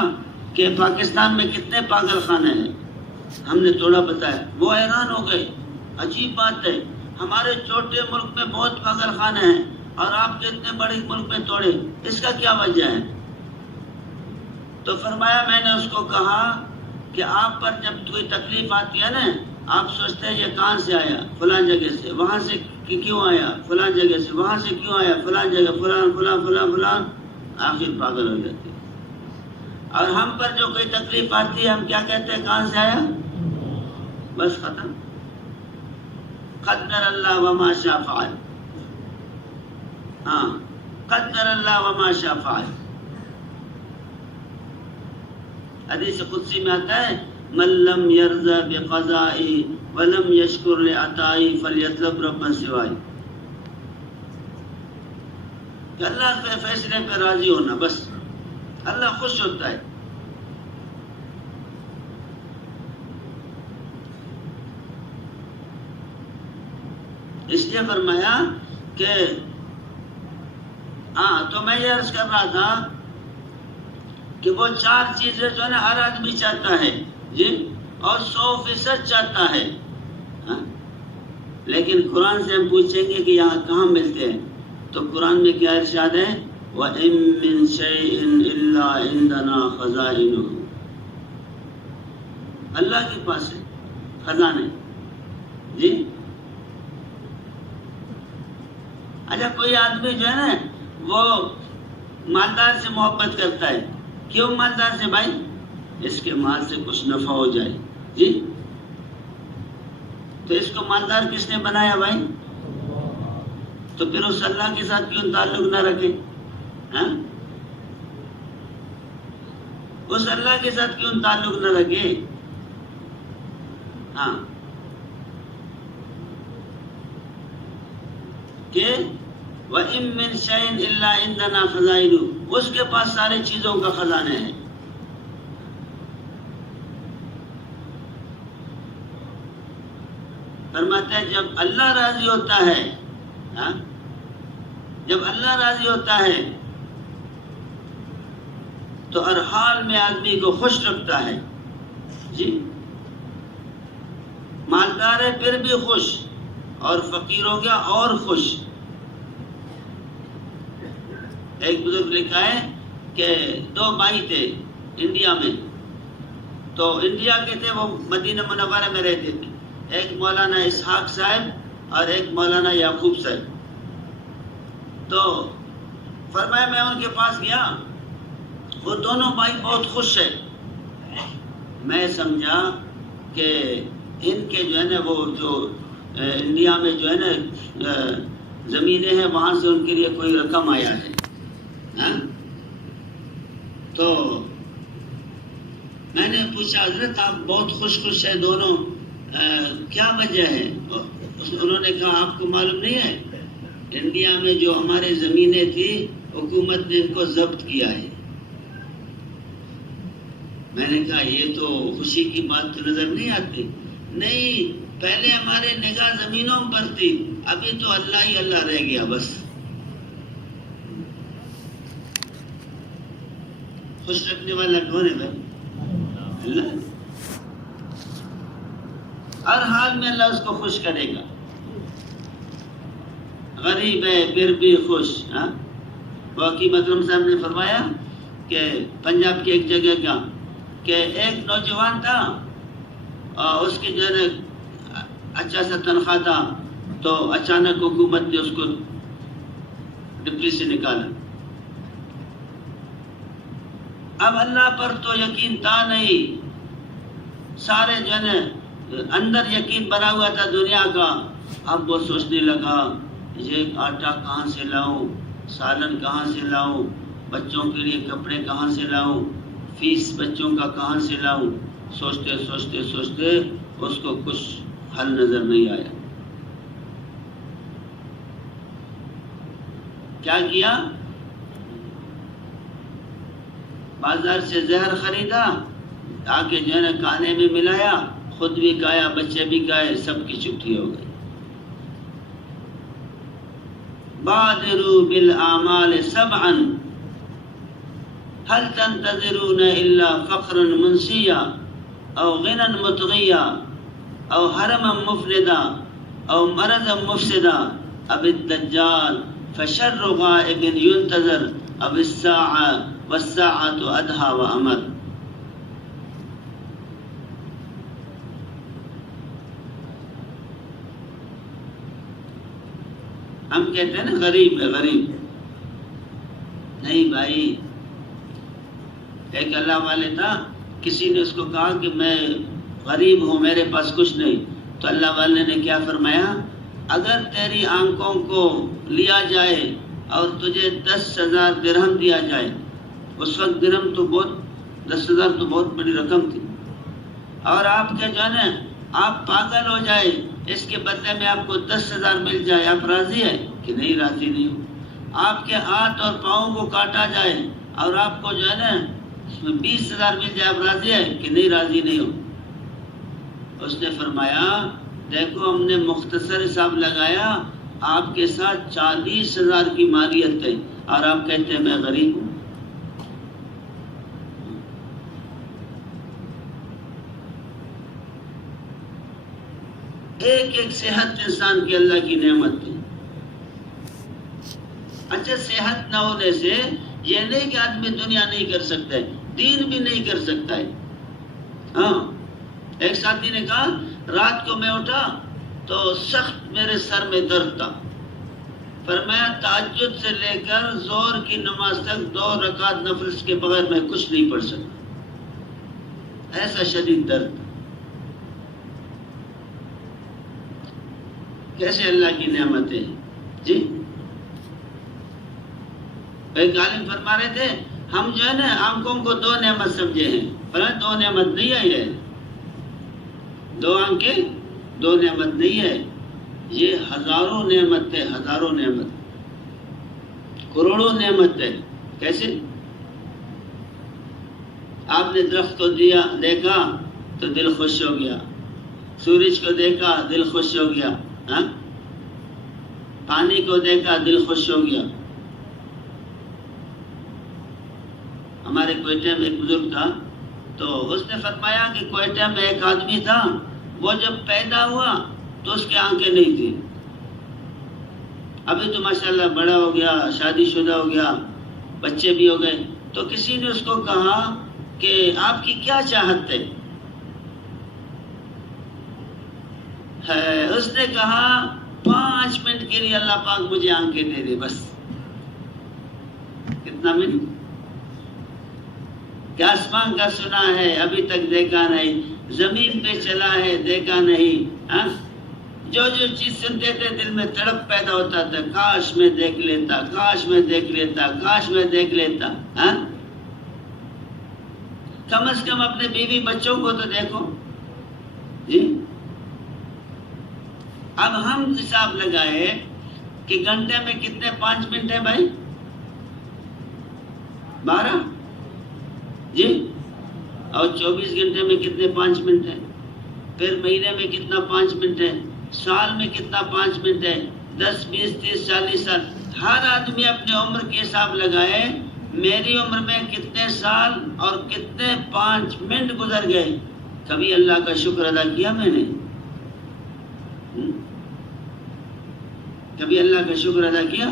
کہ پاکستان میں کتنے پاگل خانے ہیں؟ ہم نے تھوڑا بتایا، وہ حیران ہو گئے، عجیب بات ہے، ہمارے چھوٹے ملک میں بہت پاگل خانے ہیں اور آپ کے اتنے بڑے ملک میں توڑے، اس کا کیا وجہ ہے؟ تو فرمایا میں نے اس کو کہا کہ آپ پر جب کوئی تکلیف آتی ہے نا، آپ سوچتے ہیں یہ کہاں سے آیا؟ فلاں جگہ سے، وہاں سے کیوں آیا؟ فلاں جگہ سے، وہاں سے کیوں آیا؟ فلاں جگہ، فلان فلان فلان فلان، آخر پاگل ہو جاتے ہیں۔ اور ہم پر جو کوئی تکلیف آتی ہے ہم کیا کہتے ہیں؟ کہاں سے آیا؟ بس ختم، قدر اللہ وما شاء فعل۔ ہاں قدر اللہ وما شاء فعل۔ حدیث قدسی میں آتا ہے من لم یرضى بقضائی ولم یشکر لعطائی فلیطلب ربا سوائی، کہ اللہ کے فیصلے پہ راضی ہونا، بس اللہ خوش ہوتا ہے۔ اس لیے فرمایا کہ تو میں یہ عرض کر رہا تھا کہ وہ 4 چیزیں جو ہے نا ہر آدمی چاہتا ہے، جی اور 100% چاہتا ہے، لیکن قرآن سے ہم پوچھیں گے کہ یہاں کہاں ملتے ہیں؟ تو قرآن میں کیا ارشاد ہے؟ وَإِن مِّن شَيْءٍ إِلَّا عِندَنَا خَزَائِنُهُ، اللہ کے پاس ہے خزانے، جی اچھا کوئی آدمی جو ہے نا وہ مالدار سے محبت کرتا ہے، کیوں مالدار سے بھائی؟ اس کے مال سے کچھ نفع ہو جائے، جی تو اس کو مالدار کس نے بنایا بھائی؟ تو پھر اس اللہ کے ساتھ کیوں تعلق نہ رکھے؟ اس اللہ کے ساتھ کیوں تعلق نہ رکھے؟ کہ وَإِن مِّن شَيْءٍ إِلَّا عِندَنَا خَزَائِنُهُ، اس کے پاس سارے چیزوں کا خزانے ہیں۔ فرماتے ہیں جب اللہ راضی ہوتا ہے، جب اللہ راضی ہوتا ہے تو ہر حال میں آدمی کو خوش رکھتا ہے، جی مالدار ہے پھر بھی خوش، اور فقیر ہو گیا اور خوش۔ ایک بزرگ لکھا ہے کہ 2 بھائی تھے انڈیا میں، تو انڈیا کے تھے، وہ مدینہ منورہ میں رہتے تھے، ایک مولانا اسحاق صاحب اور ایک مولانا یعقوب صاحب۔ تو فرمایا میں ان کے پاس گیا، وہ دونوں بھائی بہت خوش ہیں۔ میں سمجھا کہ ان کے جو ہے نا وہ جو انڈیا میں جو ہے نا زمینیں ہیں وہاں سے ان کے لیے کوئی رقم آیا ہے، تو میں نے پوچھا حضرت آپ بہت خوش ہیں دونوں، کیا وجہ ہے؟ انہوں نے کہا آپ کو معلوم نہیں ہے انڈیا میں جو ہمارے زمینیں تھی حکومت نے ان کو ضبط کیا ہے۔ میں نے کہا یہ تو خوشی کی بات تو نظر نہیں آتی۔ نہیں، پہلے ہمارے نگاہ زمینوں پر تھی، ابھی تو اللہ ہی اللہ رہ گیا بس۔ خوش رکھنے والا کون ہے بھائی؟ اللہ۔ ہر حال میں اللہ اس کو خوش کرے گا۔ غریب ہے پھر بھی خوش۔ وہ حکیم اکرم صاحب نے فرمایا کہ پنجاب کی ایک جگہ کا کہ ایک نوجوان تھا اور اس کی جو ہے اچھا سا تنخواہ تھا، تو اچانک حکومت نے اس کو ڈپٹی سے نکالا۔ اب اللہ پر تو یقین تھا نہیں، سارے جو ہے اندر یقین بنا ہوا تھا دنیا کا۔ اب وہ سوچنے لگا یہ آٹا کہاں سے لاؤں، سالن کہاں سے لاؤں، بچوں کے لیے کپڑے کہاں سے لاؤں، فیس بچوں کا کہاں سے لاؤں۔ سوچتے سوچتے سوچتے اس کو کچھ حل نظر نہیں آیا۔ کیا کیا؟ بازار سے زہر خریدا، آ کے جو ہے نا کھانے میں ملایا، خود بھی کھایا، بچے بھی کھائے، سب کی چھٹی ہو گئی۔ بادروا بالاعمال سبعا هل تنتظرون الا فقرا منسیا او غنى مطغیا او حرما مفردا او مرضا مفسدا اب الدجال فشر غائب ينتظر اب الساعة والساعة ادہا وامر۔ ہم کہتے ہیں نا غریب ہے، غریب نہیں بھائی۔ ایک اللہ والے تھا، کسی نے اس کو کہا کہ میں غریب ہوں، میرے پاس کچھ نہیں، تو اللہ والے نے کیا فرمایا؟ اگر تیری آنکھوں کو لیا جائے اور تجھے 10,000 درہم دیا جائے، اس وقت درہم تو بہت 10,000 تو بہت بڑی رقم تھی، اور آپ کے جو ہے نا آپ پاگل ہو جائے، اس کے بدلے میں آپ کو 10,000 مل جائے، آپ راضی ہیں کہ نہیں؟ راضی نہیں ہو۔ آپ کے ہاتھ اور پاؤں کو کاٹا جائے اور آپ کو جو ہے نا 20,000 مل جائے، آپ راضی ہیں کہ نہیں؟ راضی نہیں ہو۔ اس نے فرمایا دیکھو ہم نے مختصر حساب لگایا، آپ کے ساتھ 40,000 کی مالیت ہے اور آپ کہتے ہیں میں غریب ہوں۔ ایک ایک صحت انسان کی اللہ کی نعمت ہے۔ اچھا صحت نہ ہونے سے یہ نہیں کہ آدمی دنیا نہیں کر سکتا ہے، دین بھی نہیں کر سکتا ہے۔ ہاں ایک ساتھی نے کہا رات کو میں اٹھا تو سخت میرے سر میں درد تھا، فرمایا تہجد سے لے کر ظہر کی نماز تک 2 رکعت نفل کے بغیر میں کچھ نہیں پڑھ سکتا، ایسا شدید درد۔ کیسے اللہ کی نعمت ہے جی۔ ایک عالم فرما رہے تھے ہم جو ہے نا آنکھوں کو 2 نعمت سمجھے ہیں، فرمایا 2 نعمت نہیں ہے، یہ 2 آنکھیں 2 نعمت نہیں ہے، یہ ہزاروں نعمت ہے، ہزاروں نعمت، کروڑوں نعمت ہے۔ کیسے؟ آپ نے درخت کو دیکھا تو دل خوش ہو گیا، سورج کو دیکھا دل خوش ہو گیا، پانی کو دیکھا دل خوش ہو گیا۔ ہمارے کوئٹہ میں ایک بزرگ تھا، تو اس نے فرمایا کہ کوئٹہ میں ایک آدمی تھا، وہ جب پیدا ہوا تو اس کی آنکھیں نہیں تھی، ابھی تو ماشاءاللہ بڑا ہو گیا، شادی شدہ ہو گیا، بچے بھی ہو گئے، تو کسی نے اس کو کہا کہ آپ کی کیا چاہت ہے؟ اس نے کہا 5 منٹ کے لیے اللہ پاک مجھے آنکھیں دے دے بس۔ کتنا منٹ؟ کہ آسمان کا سنا ہے ابھی تک دیکھا نہیں، زمین پہ چلا ہے دیکھا نہیں، جو چیز سنتے تھے دل میں تڑپ پیدا ہوتا تھا، کاش میں دیکھ لیتا، کاش میں دیکھ لیتا، کاش میں دیکھ لیتا۔ کم از کم اپنے بیوی بچوں کو تو دیکھو جی۔ اب ہم حساب لگائے کہ گھنٹے میں کتنے 5 منٹ ہیں بھائی؟ 12 جی، اور 24 گھنٹے میں کتنے 5 منٹ ہیں؟ پھر مہینے میں کتنا 5 منٹ ہے، سال میں کتنا 5 منٹ ہے، 10 20 30 40 سال. ہر آدمی اپنے عمر کے حساب لگائے میری عمر میں کتنے سال اور کتنے 5 منٹ گزر گئے. کبھی اللہ کا شکر ادا کیا میں نے؟ کبھی اللہ کا شکر ادا کیا؟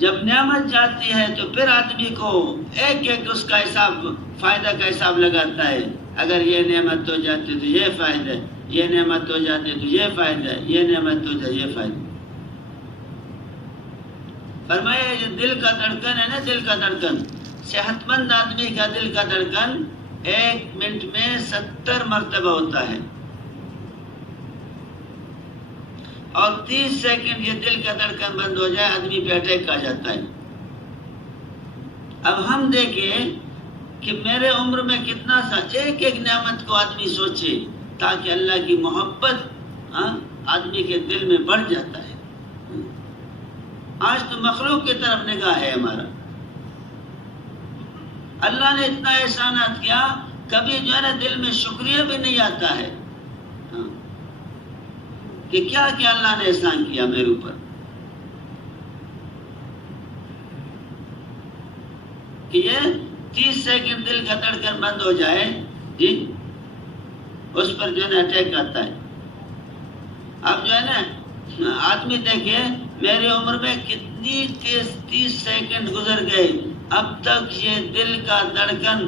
جب نعمت جاتی ہے تو پھر آدمی کو ایک ایک اس کا حساب، فائدہ کا حساب لگاتا ہے. اگر یہ نعمت ہو جاتی تو یہ فائدہ ہے، یہ نعمت ہو جاتی تو یہ فائدہ ہے، یہ نعمت ہو جائے یہ فائدہ. فرمایا یہ دل کا دھڑکن ہے نا، دل کا دھڑکن، صحت مند آدمی کا دل کا دھڑکن 1 منٹ میں 70 مرتبہ ہوتا ہے، اور 30 سیکنڈ یہ دل کا دھڑکن بند ہو جائے آدمی پہ اٹیک آ جاتا ہے. اب ہم دیکھیں کہ میرے عمر میں کتنا سا ایک ایک نعمت کو آدمی سوچے، تاکہ اللہ کی محبت آدمی کے دل میں بڑھ جاتا ہے. آج تو مخلوق کی طرف نگاہ ہے ہمارا. اللہ نے اتنا احسانات کیا، کبھی جو ہے نا دل میں شکریہ بھی نہیں آتا ہے کہ کیا کیا اللہ نے احسان کیا میرے اوپر. کہ یہ 30 سیکنڈ دل کا دھڑکن بند ہو جائے جی، اس پر جو ہے نا اٹیک آتا ہے. اب جو ہے نا آدمی دیکھے میری عمر میں کتنی 30 سیکنڈ گزر گئے، اب تک یہ دل کا دھڑکن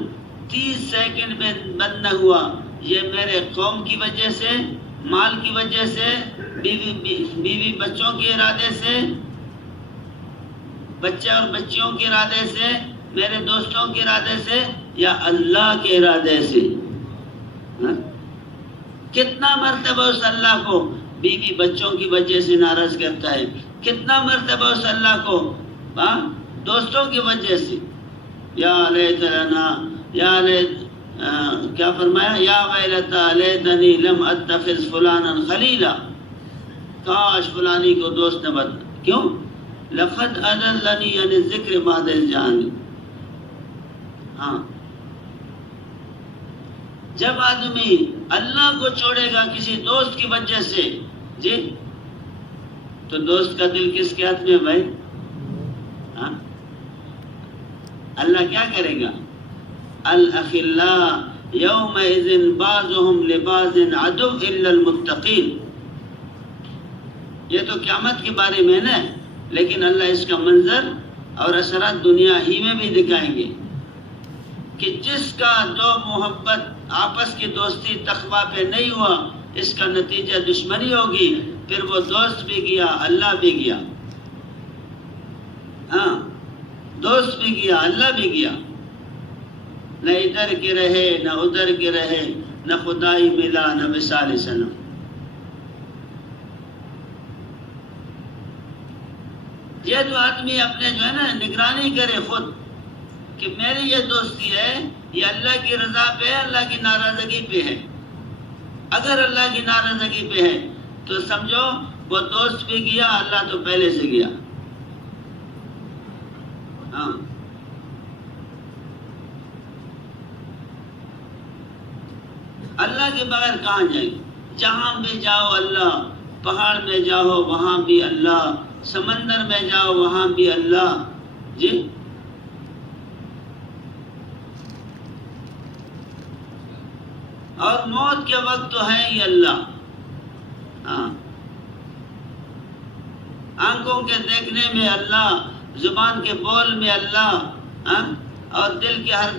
30 سیکنڈ میں بند نہ ہوا. یہ میرے قوم کی وجہ سے، مال کی وجہ سے، بیوی بچوں کے ارادے سے، بچے اور بچیوں کے ارادے سے، میرے دوستوں کے ارادے سے، یا اللہ کے ارادے سے. کتنا مرتبہ اس اللہ کو بیوی بچوں کی وجہ سے ناراض کرتا ہے، کتنا مرتبہ اس اللہ کو دوستوں کی وجہ سے. یا لیتنا، یا کیا فرمایا، یا ویلتا لیتنی لم اتخذ فلانا خلیلا، کاش فلانی کو دوست نہ بنا. کیوں؟ لقد اضلنی عن الذکر بعد اذ جاءنی. جب آدمی اللہ کو چھوڑے گا کسی دوست کی وجہ سے جی، تو دوست کا دل کس کے ہاتھ میں بھائی؟ اللہ کیا کرے گا؟ الاخلاء یومئذ بعضهم لبعض عدو الا المتقین. یہ تو قیامت کے بارے میں نا، لیکن اللہ اس کا منظر اور اثرات دنیا ہی میں بھی دکھائیں گے کہ جس کا دو محبت آپس کی دوستی تقویٰ پہ نہیں ہوا، اس کا نتیجہ دشمنی ہوگی. پھر وہ دوست بھی گیا، اللہ بھی گیا. دوست بھی گیا، اللہ بھی گیا. نہ ادھر کے رہے نہ ادھر کے رہے، نہ خدائی ملا نہ وصال صنم. یہ جو آدمی اپنے جو ہے نا نگرانی کرے خود کہ میری یہ دوستی ہے، یہ اللہ کی رضا پہ ہے، اللہ کی ناراضگی پہ ہے. اگر اللہ کی ناراضگی پہ ہے تو سمجھو وہ دوست بھی گیا، اللہ تو پہلے سے گیا. اللہ کے بغیر کہاں جائیں؟ جہاں بھی جاؤ اللہ، پہاڑ میں جاؤ وہاں بھی اللہ، سمندر میں جاؤ وہاں بھی اللہ جی. اور موت کے وقت تو ہے ہی اللہ. آنکھوں کے دیکھنے میں اللہ، زبان کے بول میں اللہ، اور دل کے ہر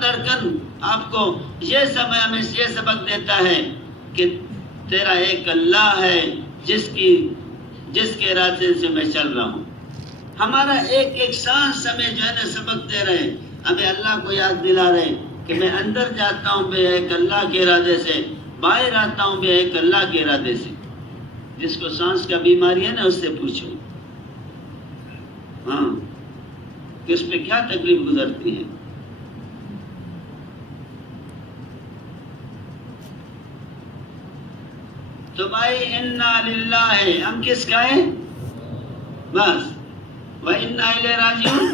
دھڑکن آپ کو یہ سب ہمیں یہ سبق دیتا ہے کہ تیرا ایک اللہ ہے جس کے ارادے سے میں چل رہا ہوں. ہمارا ایک ایک سانس ہمیں جو ہے نا سبق دے رہے ہیں، ہمیں اللہ کو یاد دلا رہے ہیں کہ میں اندر جاتا ہوں بے ایک اللہ کے ارادے سے، باہر آتا ہوں بے ایک اللہ کے ارادے سے. جس کو سانس کا بیماری ہے نا اس سے پوچھو کہ اس پہ کیا تکلیف گزرتی ہے. تو بھائی انا للہ ہے، ہم کس کا ہے؟ بس. وَإِنَّا إِلَيْهِ رَاجِعُونَ.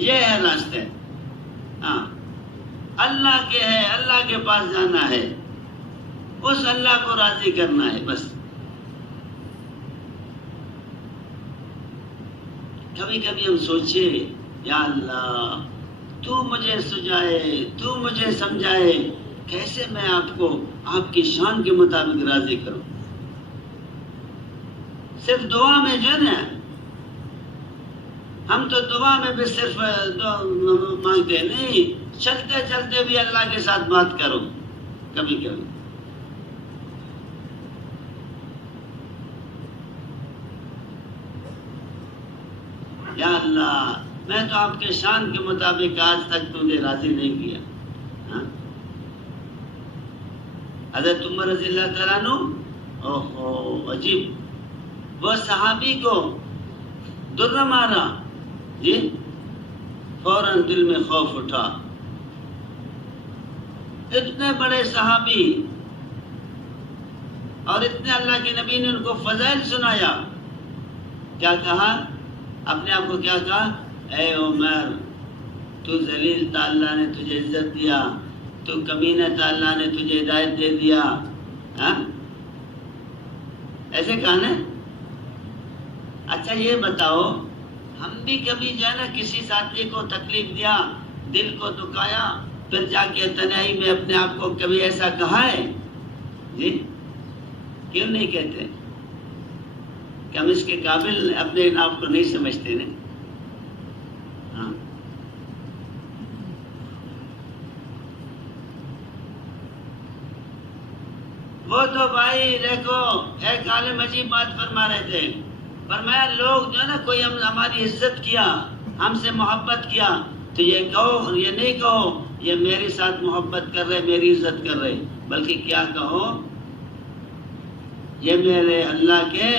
یہ ہے راستے. ہاں اللہ کے ہے، اللہ کے پاس جانا ہے، اس اللہ کو راضی کرنا ہے بس. کبھی کبھی ہم سوچے یا اللہ تو مجھے سجائے، تو مجھے سمجھائے، کیسے میں آپ کو آپ کی شان کے مطابق راضی کروں. صرف دعا میں جو ہے نا، ہم تو دعا میں بھی صرف مانگتے نہیں، چلتے چلتے بھی اللہ کے ساتھ بات کرو کبھی کبھی. یا اللہ میں تو آپ کے شان کے مطابق آج تک تجھے راضی نہیں کیا. ہاں؟ حضرت عمر رضی اللہ تعالیٰ عنہ، اوہو عجیب، وہ صحابی کو در مارا جی، فوراً دل میں خوف اٹھا. اتنے بڑے صحابی اور اتنے اللہ کے نبی نے ان کو فضائل سنایا. کیا کہا؟ اپنے آپ کو کیا کہا؟ اے عمر تو ذلیل تھا، اللہ نے تجھے عزت دیا، تو کمینہ تھا، اللہ نے تجھے ہدایت دے دیا. ہاں ایسے کہا نا. اچھا یہ بتاؤ، ہم بھی کبھی جو ہے نا کسی ساتھی کو تکلیف دیا، دل کو دکھایا، پھر جا کے تنہائی میں اپنے آپ کو کبھی ایسا کہا ہے؟ جی کیوں نہیں کہتے؟ کہ ہم اس کے قابل اپنے آپ کو نہیں سمجھتے نا. ہاں وہ تو بھائی دیکھو ایک عالم عجیب بات فرما رہے تھے. فرمایا لوگ جو ہے نا کوئی ہماری عزت کیا، ہم سے محبت کیا، تو یہ کہو، یہ نہیں کہو یہ میرے ساتھ محبت کر رہے، میری عزت کر رہے، بلکہ کیا کہو یہ میرے اللہ کے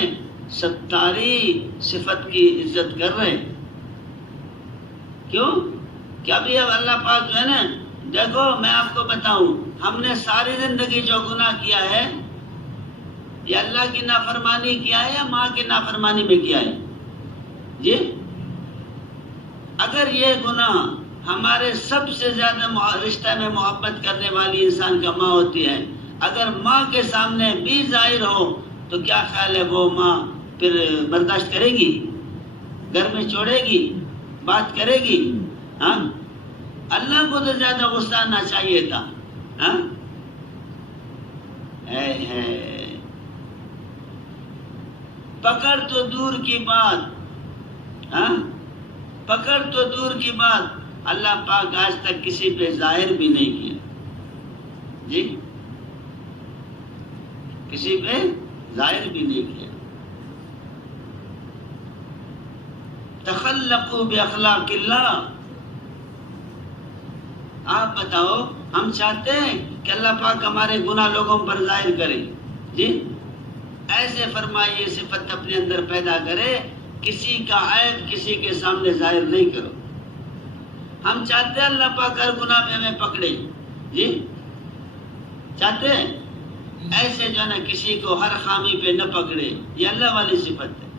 ستاری صفت کی عزت کر رہے. کیوں کہ ابھی اب اللہ پاک جو ہے نا، دیکھو میں آپ کو بتاؤں، ہم نے ساری زندگی جو گناہ کیا ہے یہ اللہ کی نافرمانی کیا ہے یا ماں کی نافرمانی میں کیا ہے؟ جی اگر یہ گناہ ہمارے سب سے زیادہ رشتہ میں محبت کرنے والی انسان کا ماں ہوتی ہے، اگر ماں کے سامنے بھی ظاہر ہو تو کیا خیال ہے وہ ماں پھر برداشت کرے گی؟ گھر میں چھوڑے گی؟ بات کرے گی؟ ہاں اللہ کو تو زیادہ غصہ آنا چاہیے تھا. ہاں پکڑ تو دور کی بات، ہاں پکڑ تو دور کی بات، اللہ پاک آج تک کسی پہ ظاہر بھی نہیں کیا. جی کسی پہ ظاہر بھی نہیں کیا. تخلقوا باخلاق اللہ. آپ بتاؤ ہم چاہتے ہیں کہ اللہ پاک ہمارے گناہ لوگوں پر ظاہر کرے؟ جی ایسے فرمائیے صفت اپنے اندر پیدا کرے، کسی کا عیب کسی کے سامنے ظاہر نہیں کرو. ہم چاہتے ہیں اللہ پاک ہر گناہ میں ہمیں پکڑے. جی چاہتے ہیں ایسے جو ہے نا کسی کو ہر خامی پہ نہ پکڑے. یہ اللہ والی صفت ہے.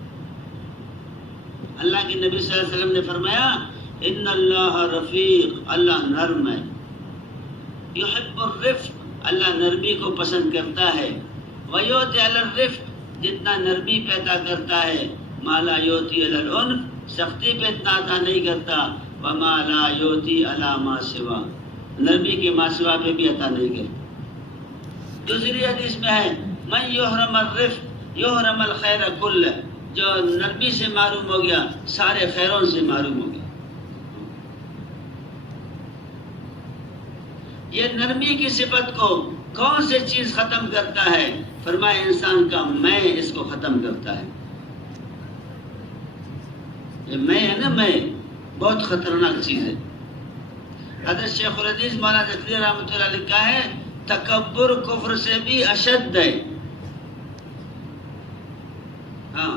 اللہ کے نبی صلی اللہ علیہ وسلم نے فرمایا ان اللہ رفیق، اللہ نرم ہے. یحب الرفق، اللہ نرمی کو پسند کرتا ہے. ویؤتی علی الرفق، جتنا نرمی پیدا کرتا ہے، ما لا یؤتی علی العنف، سختی پہ اتنا عطا نہیں کرتا. وما لا یؤتی علی ما سوا، نرمی کے ما سوا پہ بھی عطا نہیں کرتا. دوسری حدیث میں ہے من یحرم الرفق یحرم الخیر کلہ، جو نرمی سے معروم ہو گیا سارے خیروں سے معروم ہو گیا. یہ نرمی کی صفت کو کون سے چیز ختم کرتا ہے؟ فرمایا انسان کا میں اس کو ختم کرتا ہے. یہ میں ہے نا، میں بہت خطرناک چیز ہے. حضرت شیخ الحدیث مولانا زکریا رحمۃ اللہ علیہ لکھا ہے تکبر کفر سے بھی اشد ہے. ہاں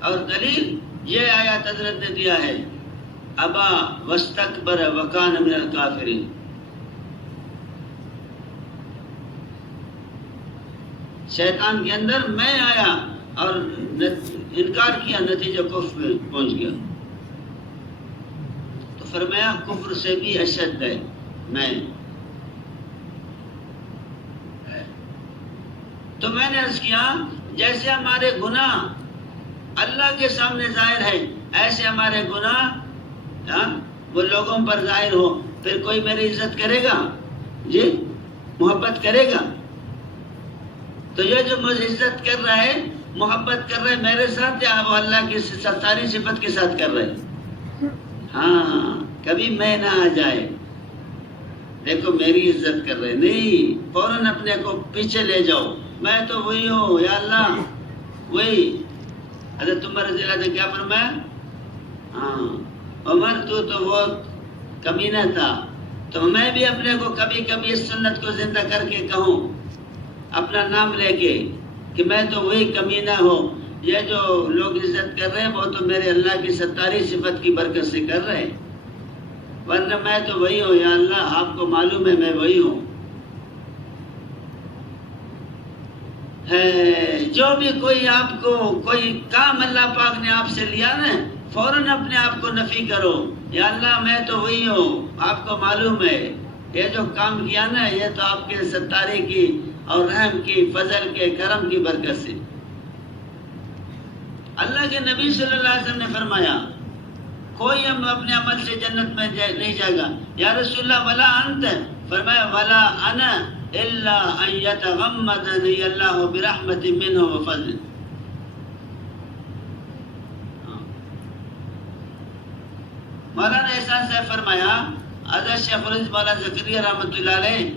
اور دلیل یہ آیات حضرت نے دیا ہے ابا واستکبر وکان من الکافرین. شیطان کے اندر میں آیا اور انکار کیا، نتیجہ کفر میں پہنچ گیا. تو فرمایا کفر سے بھی اشد ہے میں. تو میں نے عرض کیا جیسے ہمارے گناہ اللہ کے سامنے ظاہر ہے، ایسے ہمارے گناہ وہ لوگوں پر ظاہر ہو، پھر کوئی میری عزت کرے گا؟ جی محبت کرے گا؟ تو یہ جو مجھے عزت کر رہا ہے، محبت کر رہا ہے میرے ساتھ، یا وہ اللہ کی ساری صفت کے ساتھ کر رہے ہیں؟ ہاں، کبھی میں نہ آ جائے دیکھو میری عزت کر رہے، نہیں، فوراً اپنے کو پیچھے لے جاؤ، میں تو وہی ہوں یا اللہ وہی. حضرت عمر رضی اللہ عنہ کیا فرمایا؟ ہاں عمر تو وہ کمینہ تھا، تو میں بھی اپنے کو کبھی کبھی اس سنت کو زندہ کر کے کہوں، اپنا نام لے کے، کہ میں تو وہی کمینہ ہوں. یہ جو لوگ عزت کر رہے ہیں وہ تو میرے اللہ کی ستاری صفت کی برکت سے کر رہے ہیں، ورنہ میں تو وہی ہوں یا اللہ، آپ کو معلوم ہے میں وہی ہوں. جو بھی کوئی آپ کو کوئی کام اللہ پاک نے آپ سے لیا نا، فوراً اپنے آپ کو نفی کرو، یا اللہ میں تو وہی ہوں، آپ کو معلوم ہے یہ جو کام کیا نا یہ تو آپ کے ستارے کی اور رحم کی، فضل کے، کرم کی برکت سے. اللہ کے نبی صلی اللہ علیہ وسلم نے فرمایا کوئی ہم اپنے عمل سے جنت میں نہیں جائے گا. یا رسول اللہ ولا انت؟ فرمایا ولا انا الا ان يتغمدني الله برحمة منه وفضل. مولانا احسان صاحب فرمایا حضرت شیخ الحدیث مولانا زکریا رحمۃ اللہ علیہ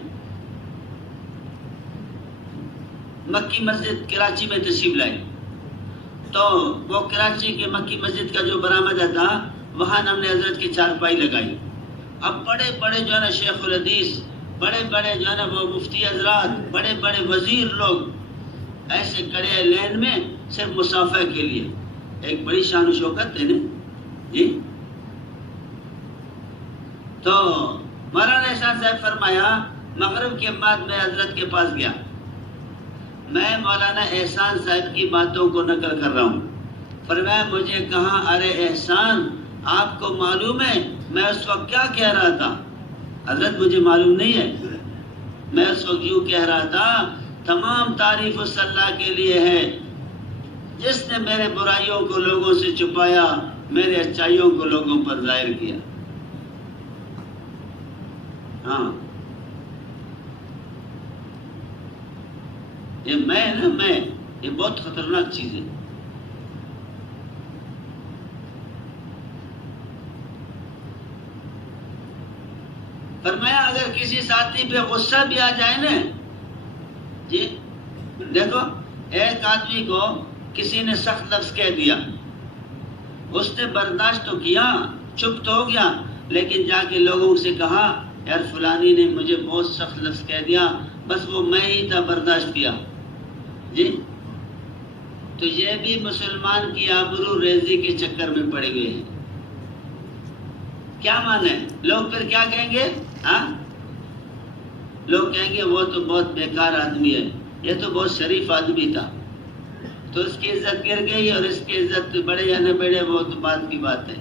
مکی مسجد کراچی میں تشریف لائے، تو وہ کراچی کے مکی مسجد کا جو برآمدہ تھا وہاں ہم نے حضرت کی چارپائی لگائی. اب بڑے بڑے جو ہے نا شیخ الحدیث، بڑے بڑے جو ہے نا وہ مفتی حضرات، بڑے بڑے وزیر لوگ ایسے کھڑے ہیں لین میں صرف مصافحہ کے لیے. ایک بڑی شان و شوکت ہے نا جی. تو مولانا احسان صاحب فرمایا مغرب کے بعد میں حضرت کے پاس گیا، میں مولانا احسان صاحب کی باتوں کو نقل کر رہا ہوں. فرمایا مجھے کہا ارے احسان آپ کو معلوم ہے میں اس وقت کیا کہہ رہا تھا؟ حضرت مجھے معلوم نہیں ہے. میں اس وقت یوں کہہ رہا تھا تمام تعریف اس اللہ کے لیے ہے جس نے میرے برائیوں کو لوگوں سے چھپایا، میرے اچھائیوں کو لوگوں پر ظاہر کیا. ہاں یہ میں نا میں یہ بہت خطرناک چیز ہے. فرمایا اگر کسی ساتھی پہ غصہ بھی آ جائے نا جی، دیکھو ایک آدمی کو کسی نے سخت لفظ کہہ دیا، اس نے برداشت تو کیا، چپ تو ہو گیا، لیکن جا کے لوگوں سے کہا یار فلانی نے مجھے بہت سخت لفظ کہہ دیا، بس وہ میں ہی تھا برداشت کیا جی. تو یہ بھی مسلمان کی آبرو ریزی کے چکر میں پڑے ہوئے ہیں. کیا مانے لوگ پھر کیا کہیں گے؟ ہاں لوگ کہیں گے وہ تو بہت بیکار آدمی ہے، یہ تو بہت شریف آدمی تھا، تو اس کی عزت گر گئی اور اس کی عزت بڑھے یا نہ بڑھے وہ تو بات کی بات ہے.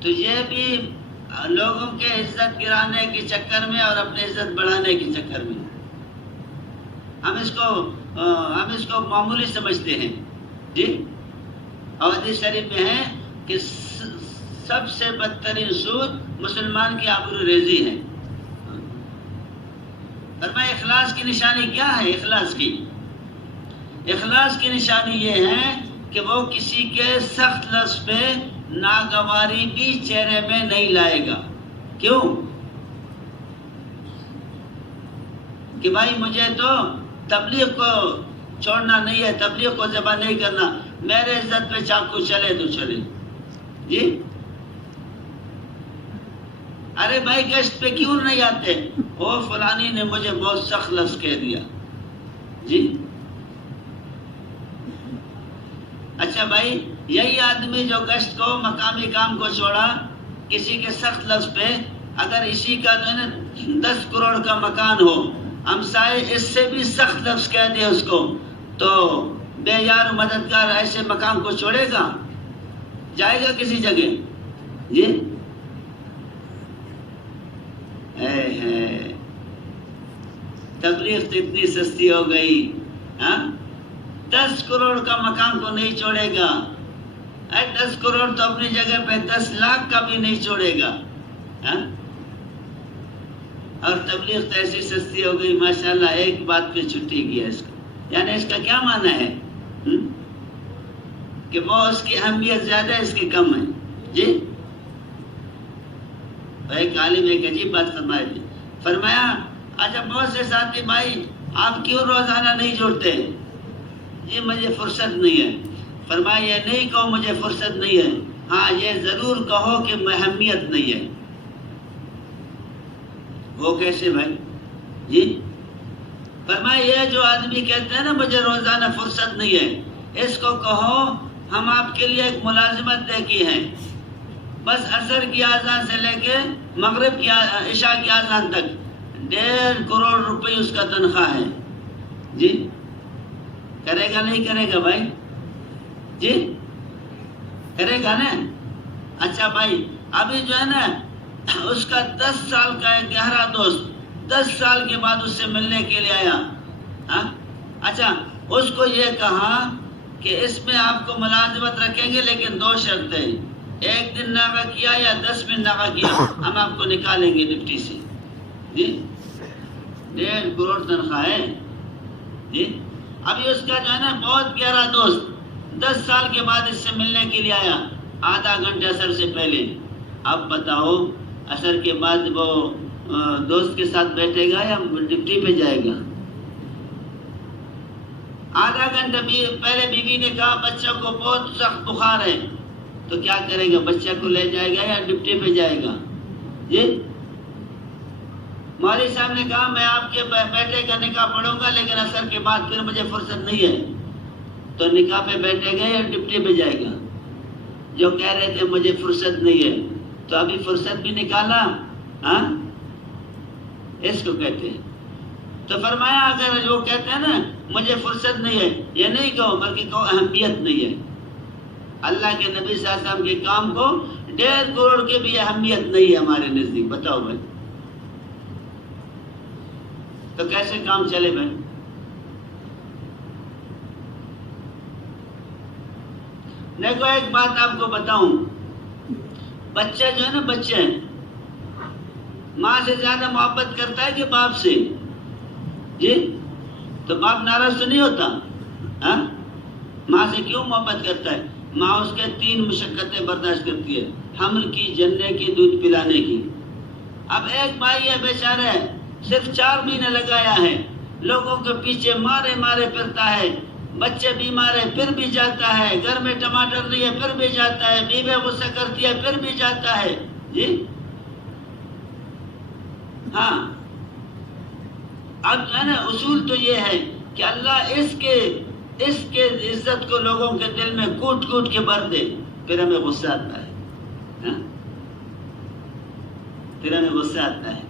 تو یہ بھی لوگوں کے عزت گرانے کے چکر میں اور اپنی عزت بڑھانے کے چکر میں ہم اس کو معمولی سمجھتے ہیں جی. اور حدیث شریف میں ہے کہ سب سے بدترین سود مسلمان کی آبرو ریزی ہے. فرمایا اخلاص کی نشانی کیا ہے؟ اخلاص کی نشانی یہ ہے کہ وہ کسی کے سخت لفظ پہ ناگواری بھی چہرے میں نہیں لائے گا. کیوں؟ کہ بھائی مجھے تو تبلیغ کو چھوڑنا نہیں ہے، تبلیغ کو ذبح نہیں کرنا، میرے عزت پہ چاقو چلے تو چلے جی. ارے بھائی گشت پہ کیوں نہیں آتے؟ وہ فلانی نے مجھے بہت سخت لفظ کہہ دیا جی. اچھا بھائی یہی آدمی جو گشت کو مقامی کام کو چھوڑا کسی کے سخت لفظ پہ، اگر اسی کا جو ہے نا 10 کروڑ کا مکان ہو، ہمسائے اس سے بھی سخت لفظ کہہ دے اس کو، تو بے یار و مددگار ایسے مقام کو چھوڑے گا؟ جائے گا کسی جگہ؟ جی تبلیغ تو اتنی سستی ہو گئی، 10 کروڑ کا مقام کو نہیں چھوڑے گا، 10 کروڑ تو اپنی جگہ پہ 10 لاکھ کا بھی نہیں چھوڑے گا، اور تبلیغ تو ایسی سستی ہو گئی ماشاءاللہ، ایک بات پہ چھٹی کیا اس کا، یعنی اس کا کیا معنی ہے کہ وہ اس کی اہمیت زیادہ ہے، اس کی کم ہے؟ جی ایک عالم ایک عجیب بات فرمایا اچھا بہت سے ساتھی بھائی آپ کیوں روزانہ نہیں جڑتے؟ جی مجھے فرصت نہیں ہے۔ فرمایا یہ نہیں کہو مجھے فرصت نہیں ہے، ہاں یہ ضرور کہو کہ اہمیت نہیں ہے۔ وہ کیسے بھائی؟ جی فرمایا یہ جو آدمی کہتے ہیں نا مجھے روزانہ فرصت نہیں ہے، اس کو کہو ہم آپ کے لیے ایک ملازمت طے کی ہے، بس عصر کی اذان سے لے کے مغرب کی عشاء کی اذان تک 1.5 کروڑ روپے اس کا تنخواہ ہے۔ جی کرے گا نہیں کرے گا بھائی؟ جی کرے گا نا؟ اچھا بھائی ابھی جو ہے نا اس کا 10 سال کا ایک گہرا دوست 10 سال کے بعد اس سے ملنے کے لیے آیا، اچھا اس کو یہ کہا کہ اس میں آپ کو ملازمت رکھیں گے لیکن 2 شرطیں، 1 دن ناغہ کیا یا 10 منٹ ناغہ کیا ہم آپ کو نکالیں گے ڈپٹی سے۔ جی 1.5 کروڑ تنخواہ ہے۔ جی ابھی اس کا جو ہے نا بہت گہرا دوست 10 سال کے بعد اس سے ملنے کے لیے آیا، آدھا گھنٹہ عصر سے پہلے۔ اب بتاؤ عصر کے بعد وہ دوست کے ساتھ بیٹھے گا یا ڈپٹی پہ جائے گا؟ آدھا گھنٹہ پہلے بیوی نے کہا بچوں کو بہت سخت بخار ہے، تو کیا کرے گا؟ بچہ کو لے جائے گا یا ڈپٹی پہ جائے گا؟ جی مولوی صاحب نے کہا میں آپ کے بیٹے کا نکاح پڑھوں گا لیکن عصر کے بعد پھر مجھے فرصت نہیں ہے، تو نکاح پہ بیٹھے گا یا ڈپٹی پہ جائے گا؟ جو کہہ رہے تھے مجھے فرصت نہیں ہے تو ابھی فرصت بھی نکالا، اس کو کہتے ہیں۔ تو فرمایا اگر وہ کہتے ہیں نا مجھے فرصت نہیں ہے، یہ نہیں کہو بلکہ کہو اہمیت نہیں ہے۔ اللہ کے نبی صلی اللہ علیہ وسلم کے کام کو 1.5 کروڑ کی بھی اہمیت نہیں ہے ہمارے نزدیک، بتاؤ بھائی تو کیسے کام چلے بھائی؟ دیکھو ایک بات آپ کو بتاؤں، بچہ جو ہے نا بچہ ماں سے زیادہ محبت کرتا ہے کہ باپ سے؟ جی تو باپ ناراض تو نہیں ہوتا؟ ماں سے کیوں محبت کرتا ہے؟ ماں اس کے 3 مشقتیں برداشت کرتی ہے، حمل کی، جننے کی، دودھ پلانے کی۔ اب ایک بھائی ہے بیچارہ صرف 4 مہینے لگایا ہے، لوگوں کے پیچھے مارے مارے پھرتا ہے، بچے بیمار ہے پھر بھی جاتا ہے، گھر میں ٹماٹر نہیں ہے پھر بھی جاتا ہے، بیوی غصہ کرتی ہے پھر بھی جاتا ہے۔ جی ہاں اب جو ہے نا اصول تو یہ ہے کہ اللہ اس کے عزت کو لوگوں کے دل میں کوٹ کوٹ کے بھر دے، پھر ہمیں غصہ آتا ہے، پھر ہمیں غصہ آتا ہے۔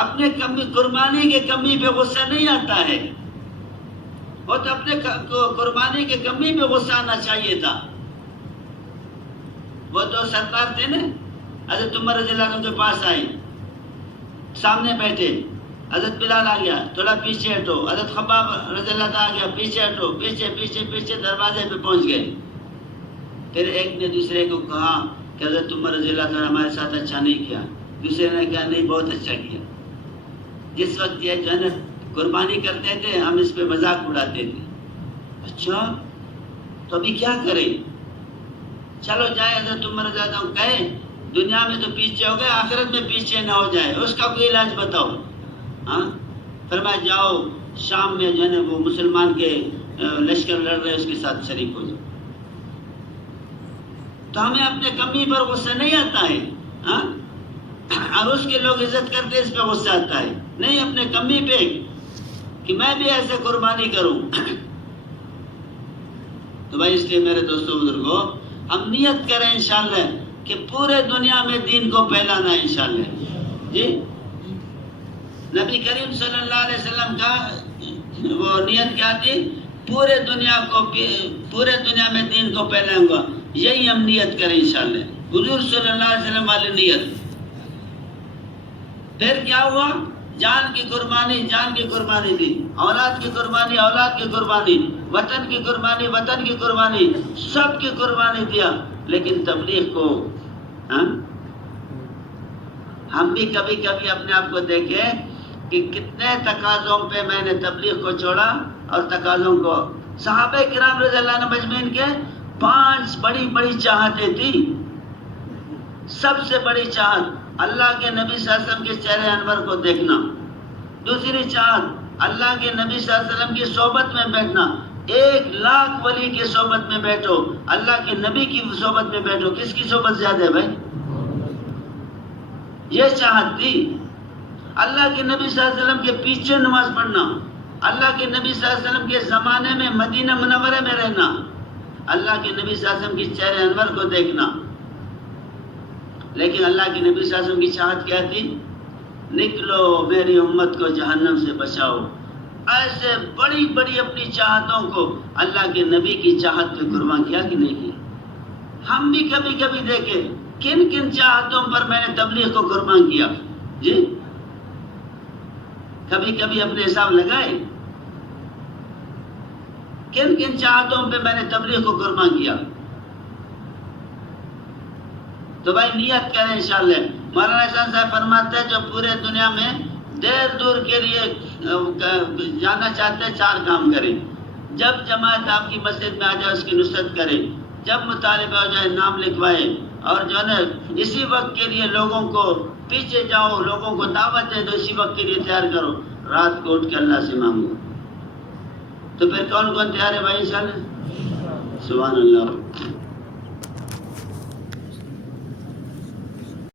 اپنے قربانی کے کمی پہ غصہ نہیں آتا ہے، وہ تو اپنے قربانی کے کمی پہ غصہ آنا چاہیے تھا۔ وہ 2 سردار تھے نا، حضرت عمر رضی اللہ عنہ کے پاس آئے، سامنے بیٹھے، حضرت بلال آ گیا تھوڑا پیچھے ہٹو، حضرت خباب رضی اللہ عنہ آ گیا پیچھے ہٹو، پیچھے پیچھے پیچھے دروازے پہ پہنچ گئے۔ پھر ایک نے دوسرے کو کہا کہ حضرت عمر رضی اللہ عنہ ہمارے ساتھ اچھا نہیں کیا، دوسرے نے کہا نہیں بہت اچھا کیا۔ جس وقت یہ جو ہے نا قربانی کرتے تھے ہم اس پہ مذاق اڑاتے تھے، اچھا تو ابھی کیا کریں؟ چلو جائے حضرت عمر رضی اللہ عنہ کہے دنیا میں تو پیچھے ہو گئے، آخرت میں پیچھے نہ ہو جائے، اس کا کوئی علاج بتاؤ۔ فرمایا جاؤ شام میں جو ہے نا وہ مسلمان کے لشکر لڑ رہے اس کے ساتھ شریک ہو جاؤ۔ تو ہمیں اپنے کمی پر غصہ نہیں آتا ہے، اور اس کے لوگ عزت کرتے اس پہ غصہ آتا ہے، نہیں اپنے کمی پہ کہ میں بھی ایسے قربانی کروں۔ تو بھائی اس لیے میرے دوستوں بزرگوں ہم نیت کریں انشاءاللہ کہ پورے دنیا میں دین کو پھیلانا ہے انشاءاللہ۔ جی نبی کریم صلی اللہ علیہ وسلم کا وہ نیت کیا تھی؟ پورے دنیا میں دین کو پھیلاؤں گا. یہی ہم نیت کریں انشاءاللہ، حضور صلی اللہ علیہ وسلم والی نیت. پھر کیا ہوا؟ جان کی قربانی دی، اولاد کی قربانی، وطن کی قربانی، سب کی قربانی دیا. لیکن تبلیغ کو ہم بھی کبھی کبھی اپنے آپ کو دیکھیں کہ کتنے تقاضوں پہ میں نے تبلیغ کو چھوڑا اور تقاضوں کو. صحابہ کرام رضی اللہ عنہ مجمعین کے 5 بڑی چاہتیں تھی. سب سے بڑی چاہت اللہ کے نبی صلی اللہ علیہ وسلم کے چہرے انور کو دیکھنا. دوسری چاہت اللہ کے نبی صلی اللہ علیہ وسلم کی صحبت میں بیٹھنا. 1,00,000 ولی کی صحبت میں بیٹھو، اللہ کے نبی کی صحبت میں بیٹھو، کس کی صحبت زیادہ ہے بھائی؟ یہ چاہت تھی. اللہ کے نبی صلی اللہ علیہ وسلم کے پیچھے نماز پڑھنا، اللہ کے نبی صلی اللہ علیہ وسلم کے زمانے میں مدینہ منورہ میں رہنا، اللہ کے نبی صلی اللہ علیہ وسلم کی چہرے انور کو دیکھنا. لیکن اللہ کے نبی صلی اللہ علیہ وسلم کی چاہت کیا تھی؟ نکلو میری امت کو جہنم سے بچاؤ. ایسے بڑی اپنی چاہتوں کو اللہ کے نبی کی چاہت پہ قربان کیا کہ نہیں کیا؟ ہم بھی کبھی کبھی دیکھیں کن چاہتوں پر میں نے تبلیغ کو قربان کیا. جی کبھی اپنے حساب لگائے کن چاہتوں پہ میں نے تبلیغ کو قربان کیا. تو بھائی نیت کریں انشاءاللہ. مولانا احسان صاحب فرماتے ہیں جو پورے دنیا میں دیر دور کے لیے جانا چاہتے ہیں 4 کام کریں. جب جماعت آپ کی مسجد میں آ جائے اس کی نصرت کریں، جب مطالبہ ہو جائے نام لکھوائے، اور جو ہے نا اسی وقت کے لیے لوگوں کو پیچھے جاؤ، لوگوں کو دعوت دے دو، اسی وقت کے لیے تیار کرو، رات کو اٹھ کے اللہ سے مانگو. تو پھر کون تیار ہے بھائی انشاءاللہ؟ سبحان اللہ.